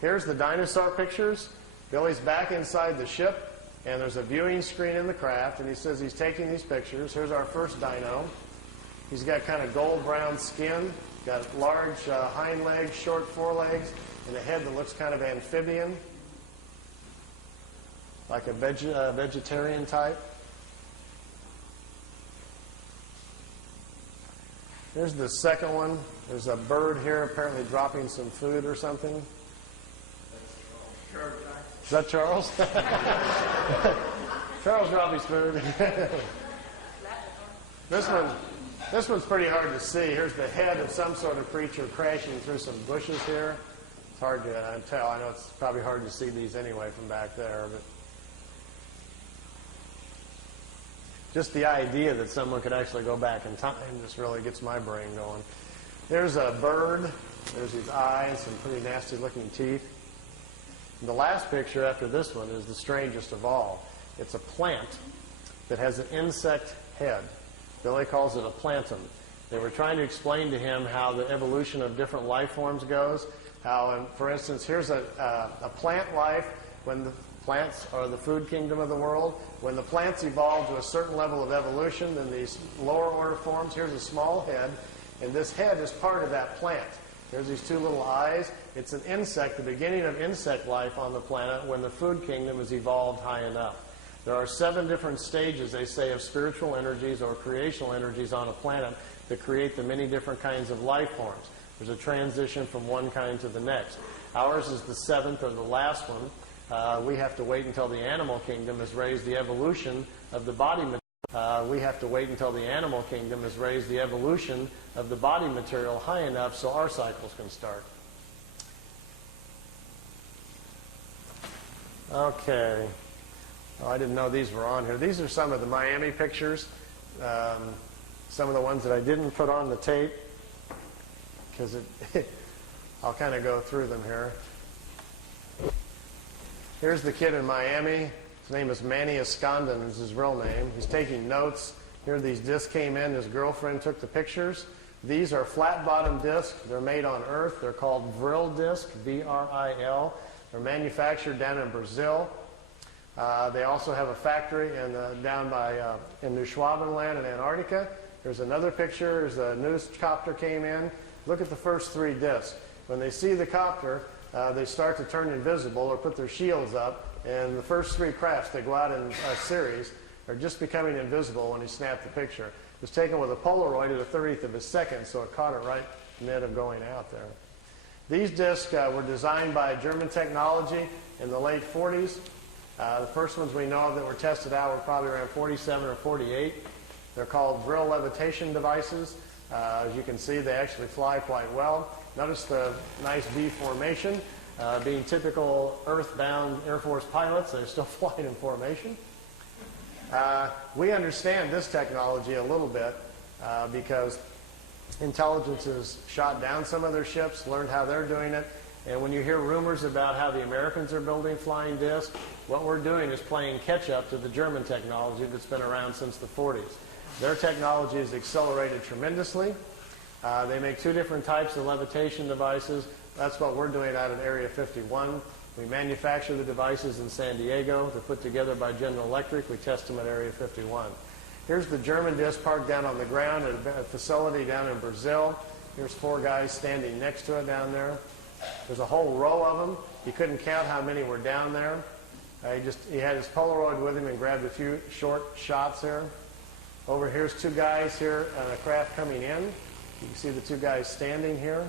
Here's the dinosaur pictures. Billy's back inside the ship, and there's a viewing screen in the craft, and he says he's taking these pictures. Here's our first dino. He's got kind of gold-brown skin, got large hind legs, short forelegs, and a head that looks kind of amphibian, like a vegetarian type. Here's the second one. There's a bird here apparently dropping some food or something. Is that Charles? Charles dropped his food. This one's pretty hard to see. Here's the head of some sort of creature crashing through some bushes here. It's hard to tell. I know it's probably hard to see these anyway from back there, but just the idea that someone could actually go back in time just really gets my brain going. There's a bird. There's his eyes, some pretty nasty looking teeth. And the last picture after this one is the strangest of all. It's a plant that has an insect head. Billy calls it a plantum. They were trying to explain to him how the evolution of different life forms goes. How, for instance, here's a plant life when the plants are the food kingdom of the world. When the plants evolve to a certain level of evolution, then these lower order forms, here's a small head, and this head is part of that plant. There's these 2 little eyes. It's an insect, the beginning of insect life on the planet when the food kingdom has evolved high enough. There are 7 different stages, they say, of spiritual energies or creational energies on a planet that create the many different kinds of life forms. There's a transition from one kind to the next. Ours is the 7th or the last one. We have to wait until the animal kingdom has raised the evolution of the body material. We have to wait until the animal kingdom has raised the evolution of the body material high enough so our cycles can start. Okay. Oh, I didn't know these were on here. These are some of the Miami pictures. Some of the ones that I didn't put on the tape because I'll kind of go through them here. Here's the kid in Miami. His name is Manny Escondon is his real name. He's taking notes. Here these discs came in. His girlfriend took the pictures. These are flat-bottom discs. They're made on Earth. They're called Vril discs, V-R-I-L. They're manufactured down in Brazil. They also have a factory down in New Schwabenland in Antarctica. There's another picture. There's a news copter came in. Look at the first 3 discs. When they see the copter, they start to turn invisible or put their shields up. And the first 3 crafts, they go out in a series, are just becoming invisible when he snapped the picture. It was taken with a Polaroid at a 30th of a second, so it caught it right in the mid of going out there. These discs were designed by German technology in the late 40s. The first ones we know of that were tested out were probably around 47 or 48. They're called Vril levitation devices. As you can see, they actually fly quite well. Notice the nice V formation. Being typical earthbound Air Force pilots, they're still flying in formation. We understand this technology a little bit because intelligence has shot down some of their ships, learned how they're doing it. And when you hear rumors about how the Americans are building flying discs, what we're doing is playing catch-up to the German technology that's been around since the 40s. Their technology has accelerated tremendously. They make 2 different types of levitation devices. That's what we're doing out at Area 51. We manufacture the devices in San Diego. They're put together by General Electric. We test them at Area 51. Here's the German disc parked down on the ground at a facility down in Brazil. Here's 4 guys standing next to it down there. There's a whole row of them. He couldn't count how many were down there. He had his Polaroid with him and grabbed a few short shots there. Over here's 2 guys here on a craft coming in. You can see the two guys standing here.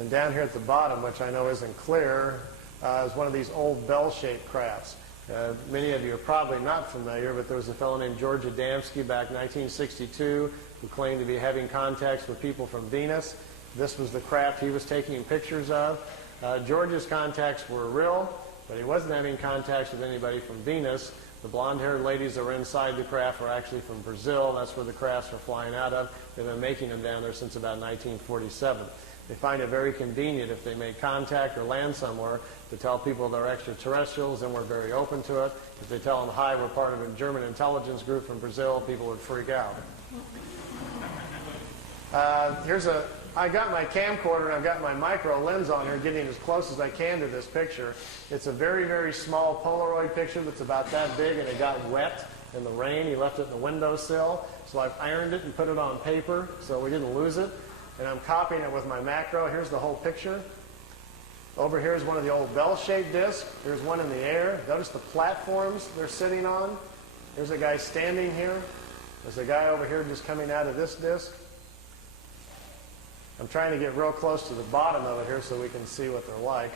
And down here at the bottom, which I know isn't clear, is one of these old bell-shaped crafts. Many of you are probably not familiar, but there was a fellow named George Adamski back in 1962 who claimed to be having contacts with people from Venus. This was the craft he was taking pictures of. George's contacts were real, but he wasn't having contacts with anybody from Venus. The blonde-haired ladies that were inside the craft were actually from Brazil. That's where the crafts were flying out of. They've been making them down there since about 1947. They find it very convenient if they make contact or land somewhere to tell people they're extraterrestrials, and we're very open to it. If they tell them, hi, we're part of a German intelligence group from Brazil, people would freak out. I got my camcorder and I've got my micro lens on here, getting as close as I can to this picture. It's a very, very small Polaroid picture that's about that big, and it got wet in the rain. He left it in the windowsill, so I've ironed it and put it on paper so we didn't lose it. And I'm copying it with my macro. Here's the whole picture. Over here is one of the old bell-shaped discs. There's one in the air. Notice the platforms they're sitting on. There's a guy standing here. There's a guy over here just coming out of this disc. I'm trying to get real close to the bottom of it here so we can see what they're like.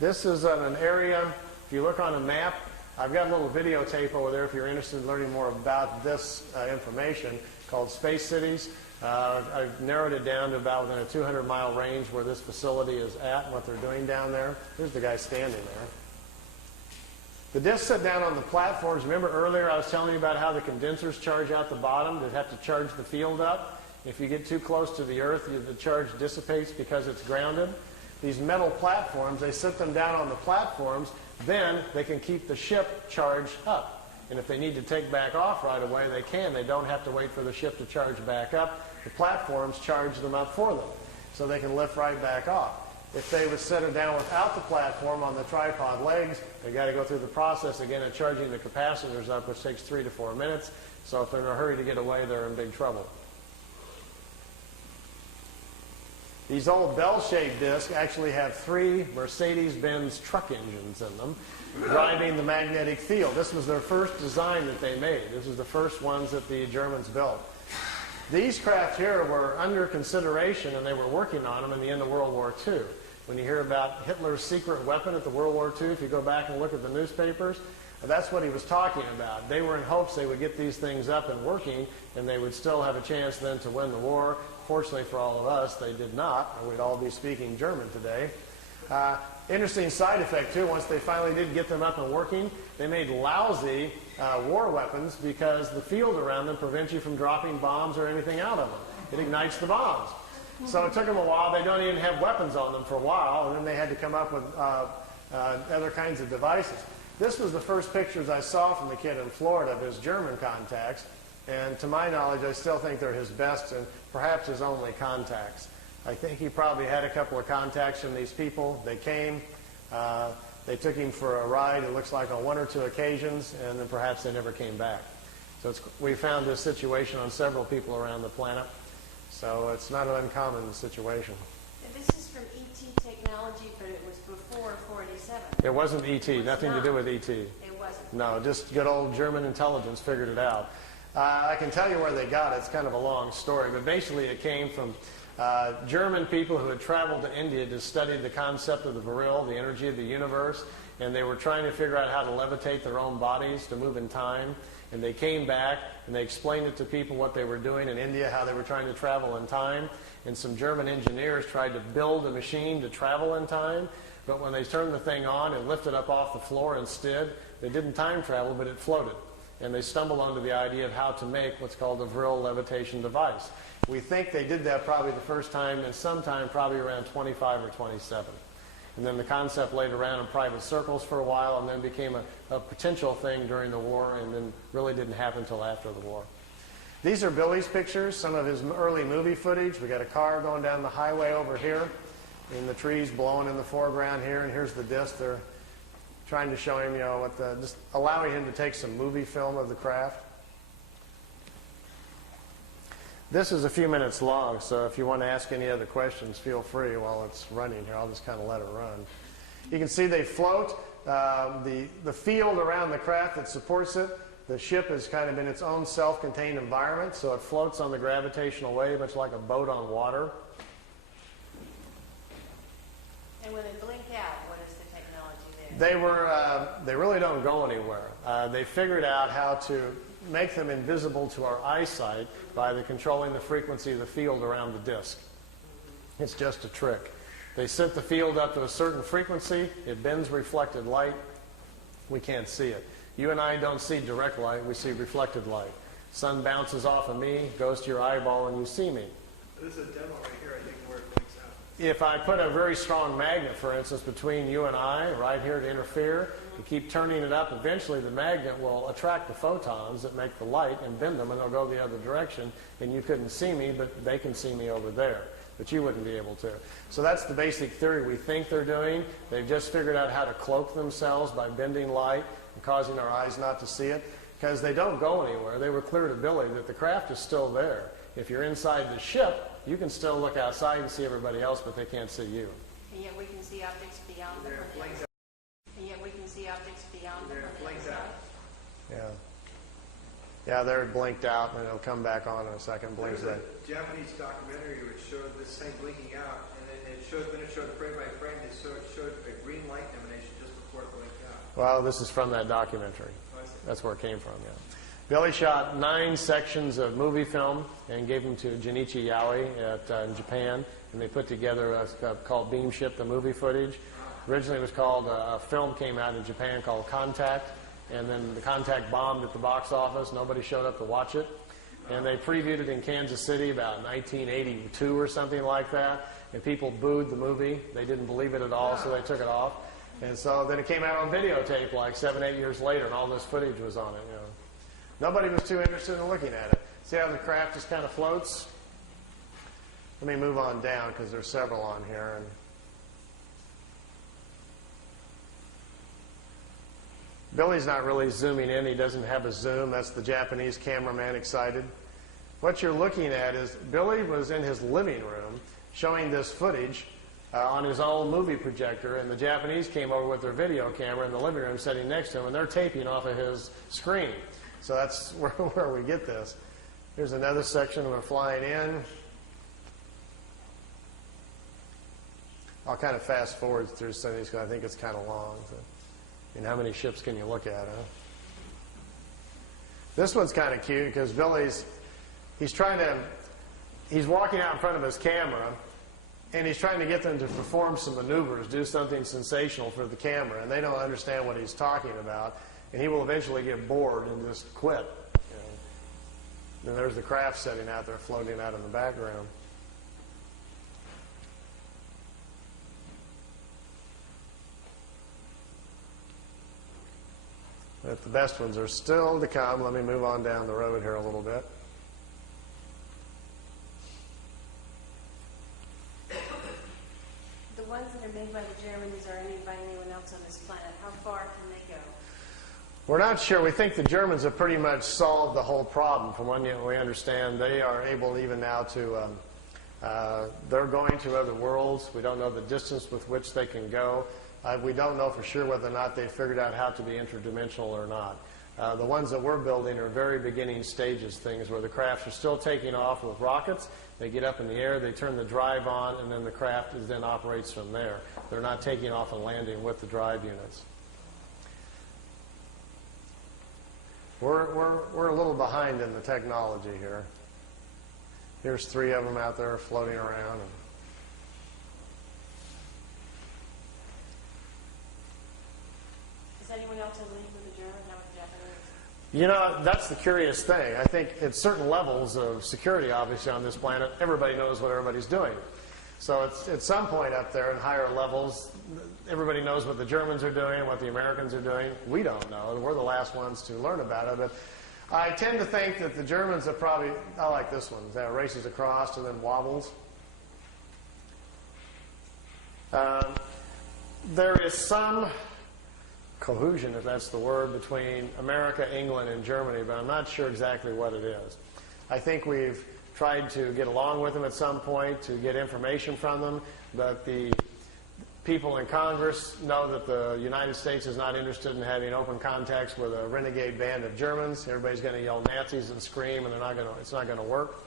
This is an area, if you look on a map, I've got a little videotape over there if you're interested in learning more about this information, called Space Cities. I've narrowed it down to about within a 200-mile range where this facility is at and what they're doing down there. Here's the guy standing there. The discs sit down on the platforms. Remember earlier I was telling you about how the condensers charge out the bottom? They have to charge the field up. If you get too close to the Earth, the charge dissipates because it's grounded. These metal platforms, they sit them down on the platforms, then they can keep the ship charged up. And if they need to take back off right away, they can. They don't have to wait for the ship to charge back up. The platforms charge them up for them, so they can lift right back off. If they would set it down without the platform on the tripod legs, they got to go through the process again of charging the capacitors up, which takes 3 to 4 minutes. So if they're in a hurry to get away, they're in big trouble. These old bell-shaped discs actually have 3 Mercedes-Benz truck engines in them, driving the magnetic field. This was their first design that they made. This was the first ones that the Germans built. These craft here were under consideration, and they were working on them in the end of World War II. When you hear about Hitler's secret weapon at the World War II, if you go back and look at the newspapers, that's what he was talking about. They were in hopes they would get these things up and working, and they would still have a chance then to win the war. Fortunately for all of us, they did not, or we'd all be speaking German today. Interesting side effect, too, once they finally did get them up and working, they made lousy war weapons because the field around them prevents you from dropping bombs or anything out of them. It ignites the bombs. So it took them a while. They don't even have weapons on them for a while, and then they had to come up with other kinds of devices. This was the first pictures I saw from the kid in Florida of his German contacts, and to my knowledge, I still think they're his best and perhaps his only contacts. I think he probably had a couple of contacts from these people. They came, they took him for a ride, it looks like on 1 or 2 occasions, and then perhaps they never came back. So we found this situation on several people around the planet, so it's not an uncommon situation. This is from ET technology, but it was before 487. It wasn't ET, nothing to do with ET. It wasn't. No, just good old German intelligence figured it out. I can tell you where they got it. It's kind of a long story, but basically it came from German people who had traveled to India to study the concept of the Vril, the energy of the universe, and they were trying to figure out how to levitate their own bodies to move in time. And they came back and they explained it to people what they were doing in India, how they were trying to travel in time. And some German engineers tried to build a machine to travel in time, but when they turned the thing on and lifted up off the floor instead, they didn't time travel, but it floated. And they stumbled onto the idea of how to make what's called a Vril levitation device. We think they did that probably the first time and sometime probably around 25 or 27. And then the concept laid around in private circles for a while and then became a potential thing during the war and then really didn't happen until after the war. These are Billy's pictures, some of his early movie footage. We got a car going down the highway over here, and the trees blowing in the foreground here, and here's the disc. They're trying to show him, just allowing him to take some movie film of the craft. This is a few minutes long, so if you want to ask any other questions, feel free while it's running here. I'll just kind of let it run. You can see they float. The field around the craft that supports it The ship is kind of in its own self-contained environment, so it floats on the gravitational wave, much like a boat on water. And when they blink out, what is the technology there? They really don't go anywhere. They figured out how to make them invisible to our eyesight by controlling the frequency of the field around the disk. It's just a trick. They set the field up to a certain frequency. It bends reflected light. We can't see it. You and I don't see direct light. We see reflected light. Sun bounces off of me, goes to your eyeball, and you see me. This is a demo right here, I think, where it blinks out. If I put a very strong magnet, for instance, between you and I, right here to interfere, you keep turning it up, eventually the magnet will attract the photons that make the light and bend them, and they'll go the other direction, and you couldn't see me, but they can see me over there. But you wouldn't be able to. So that's the basic theory we think they're doing. They've just figured out how to cloak themselves by bending light and causing our eyes not to see it, because they don't go anywhere. They were clear to Billy that the craft is still there. If you're inside the ship, you can still look outside and see everybody else, but they can't see you. And yet we can see optics beyond them on the outside. And yet we can see optics beyond them on the outside. Yeah. Yeah, there it blinked out, and it'll come back on in a second. Blinks There in. was a Japanese documentary which showed this thing blinking out, and then it showed frame by frame, it showed a green light emanation just before it blinked out. Well, this is from that documentary. Oh, I see. That's where it came from, yeah. Billy shot 9 sections of movie film and gave them to Junichi Yaoi in Japan, and they put together a called Beam Ship, the movie footage. Originally it was called, a film came out in Japan called Contact, and then the Contact bombed at the box office. Nobody showed up to watch it. And they previewed it in Kansas City about 1982 or something like that, and people booed the movie. They didn't believe it at all, so they took it off. And so then it came out on videotape like 7, 8 years later, and all this footage was on it. You know. Nobody was too interested in looking at it. See how the craft just kind of floats? Let me move on down because there's several on here. And Billy's not really zooming in. He doesn't have a zoom. That's the Japanese cameraman excited. What you're looking at is Billy was in his living room showing this footage on his own movie projector, and the Japanese came over with their video camera in the living room sitting next to him, and they're taping off of his screen. So that's where we get this. Here's another section we're flying in. I'll kind of fast forward through some of these because I think it's kind of long. So. And how many ships can you look at, huh? This one's kind of cute because he's walking out in front of his camera, and he's trying to get them to perform some maneuvers, do something sensational for the camera, and they don't understand what he's talking about, and he will eventually get bored and just quit. You know. And there's the craft sitting out there floating out in the background. But the best ones are still to come. Let me move on down the road here a little bit. The ones that are made by the Germans or by anyone else on this planet, how far can they go? We're not sure. We think the Germans have pretty much solved the whole problem. From what we understand, they are able even now to, they're going to other worlds. We don't know the distance with which they can go. We don't know for sure whether or not they've figured out how to be interdimensional or not. The ones that we're building are very beginning stages things where the crafts are still taking off with rockets. They get up in the air, they turn the drive on, and then the craft then operates from there. They're not taking off and landing with the drive units. We're a little behind in the technology here. Here's 3 of them out there floating around. Is anyone else in league with the Germans? How with the Japanese? You know, that's the curious thing. I think at certain levels of security, obviously, on this planet, everybody knows what everybody's doing. So it's at some point up there in higher levels, everybody knows what the Germans are doing, what the Americans are doing. We don't know. We're the last ones to learn about it. But I tend to think that the Germans have probably, I like this one, that races across and then wobbles. There is some cohesion, if that's the word, between America, England, and Germany, but I'm not sure exactly what it is. I think we've tried to get along with them at some point to get information from them, but people in Congress know that the United States is not interested in having open contacts with a renegade band of Germans. Everybody's going to yell Nazis and scream, and it's not going to work.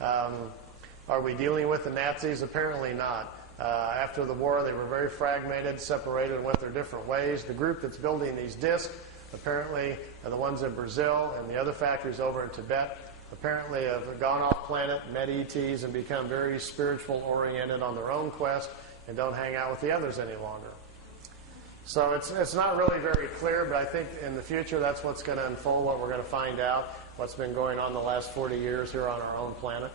Are we dealing with the Nazis? Apparently not. After the war, they were very fragmented, separated, and went their different ways. The group that's building these discs apparently are the ones in Brazil, and the other factories over in Tibet apparently have gone off planet, met ETs, and become very spiritual oriented on their own quest and don't hang out with the others any longer. So it's not really very clear, but I think in the future that's what's going to unfold, what we're going to find out, what's been going on the last 40 years here on our own planet.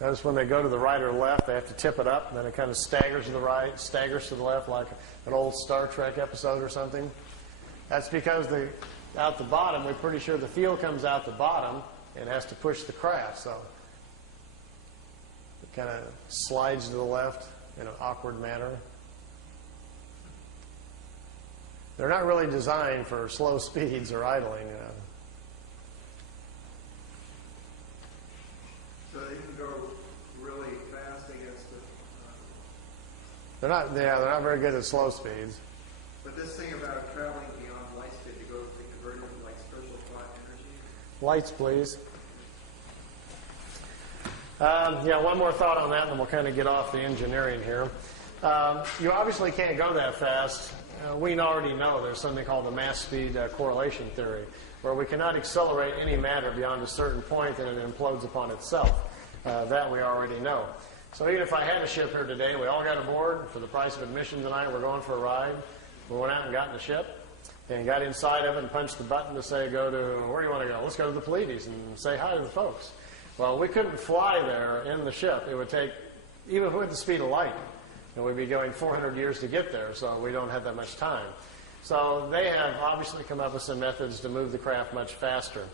Notice when they go to the right or left, they have to tip it up, and then it kind of staggers to the right, staggers to the left, like an old Star Trek episode or something. That's because out the bottom, we're pretty sure the fuel comes out the bottom and has to push the craft, so it kind of slides to the left in an awkward manner. They're not really designed for slow speeds or idling. So they can go really fast against the... They're not very good at slow speeds. But this thing about traveling beyond light speed to convert it into like spiritual thought energy? Lights, please. One more thought on that, and then we'll kind of get off the engineering here. You obviously can't go that fast. We already know there's something called the mass speed correlation theory, where we cannot accelerate any matter beyond a certain point and it implodes upon itself. That we already know. So even if I had a ship here today, we all got aboard for the price of admission tonight, we're going for a ride. We went out and got in the ship and got inside of it and punched the button to say, go to, where do you want to go? Let's go to the Pleiadians and say hi to the folks. Well, we couldn't fly there in the ship. It would take, even if we went the speed of light, and we'd be going 400 years to get there, so we don't have that much time. So they have obviously come up with some methods to move the craft much faster.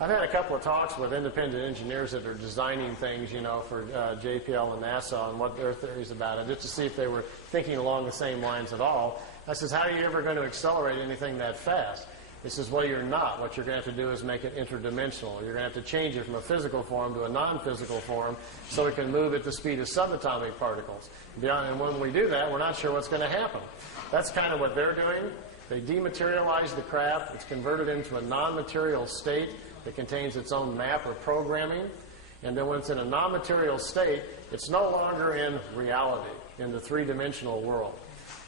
I've had a couple of talks with independent engineers that are designing things, for JPL and NASA and what their theories about it, just to see if they were thinking along the same lines at all. I says, how are you ever going to accelerate anything that fast? He says, well, you're not. What you're going to have to do is make it interdimensional. You're going to have to change it from a physical form to a non-physical form so it can move at the speed of subatomic particles. And when we do that, we're not sure what's going to happen. That's kind of what they're doing. They dematerialize the craft. It's converted into a non-material state that contains its own map or programming. And then when it's in a non-material state, it's no longer in reality, in the three-dimensional world.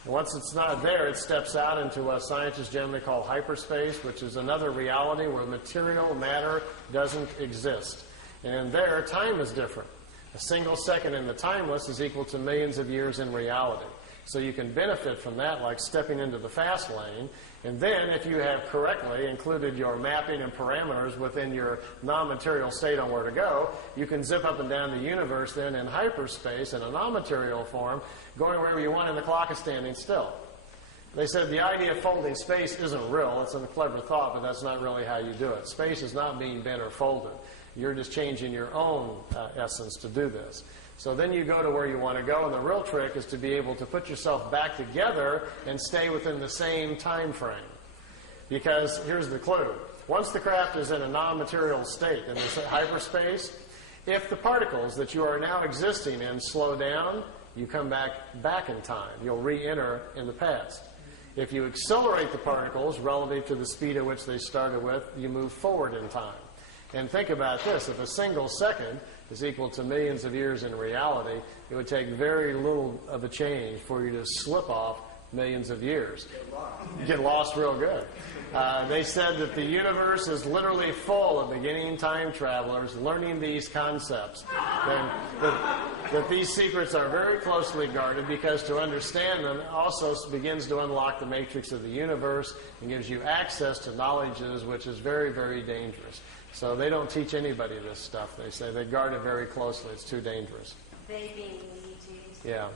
And once it's not there, it steps out into what scientists generally call hyperspace, which is another reality where material matter doesn't exist. And there, time is different. A single second in the timeless is equal to millions of years in reality. So you can benefit from that, like stepping into the fast lane. And then, if you have correctly included your mapping and parameters within your non-material state on where to go, you can zip up and down the universe then in hyperspace in a non-material form, going wherever you want, and the clock is standing still. They said the idea of folding space isn't real. It's a clever thought, but that's not really how you do it. Space is not being bent or folded. You're just changing your own essence to do this. So then you go to where you want to go, and the real trick is to be able to put yourself back together and stay within the same time frame. Because here's the clue. Once the craft is in a non-material state in this hyperspace, if the particles that you are now existing in slow down, you come back in time. You'll re-enter in the past. If you accelerate the particles relative to the speed at which they started with, you move forward in time. And think about this. If a single second is equal to millions of years in reality, it would take very little of a change for you to slip off millions of years. Get lost real good. They said that the universe is literally full of beginning time travelers learning these concepts. That these secrets are very closely guarded because to understand them also begins to unlock the matrix of the universe and gives you access to knowledges which is very, very dangerous. So they don't teach anybody this stuff. They say they guard it very closely. It's too dangerous. They being the ETs. Yeah.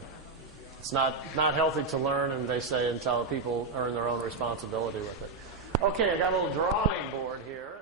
It's not healthy to learn, and they say until people earn their own responsibility with it. Okay, I got a little drawing board here.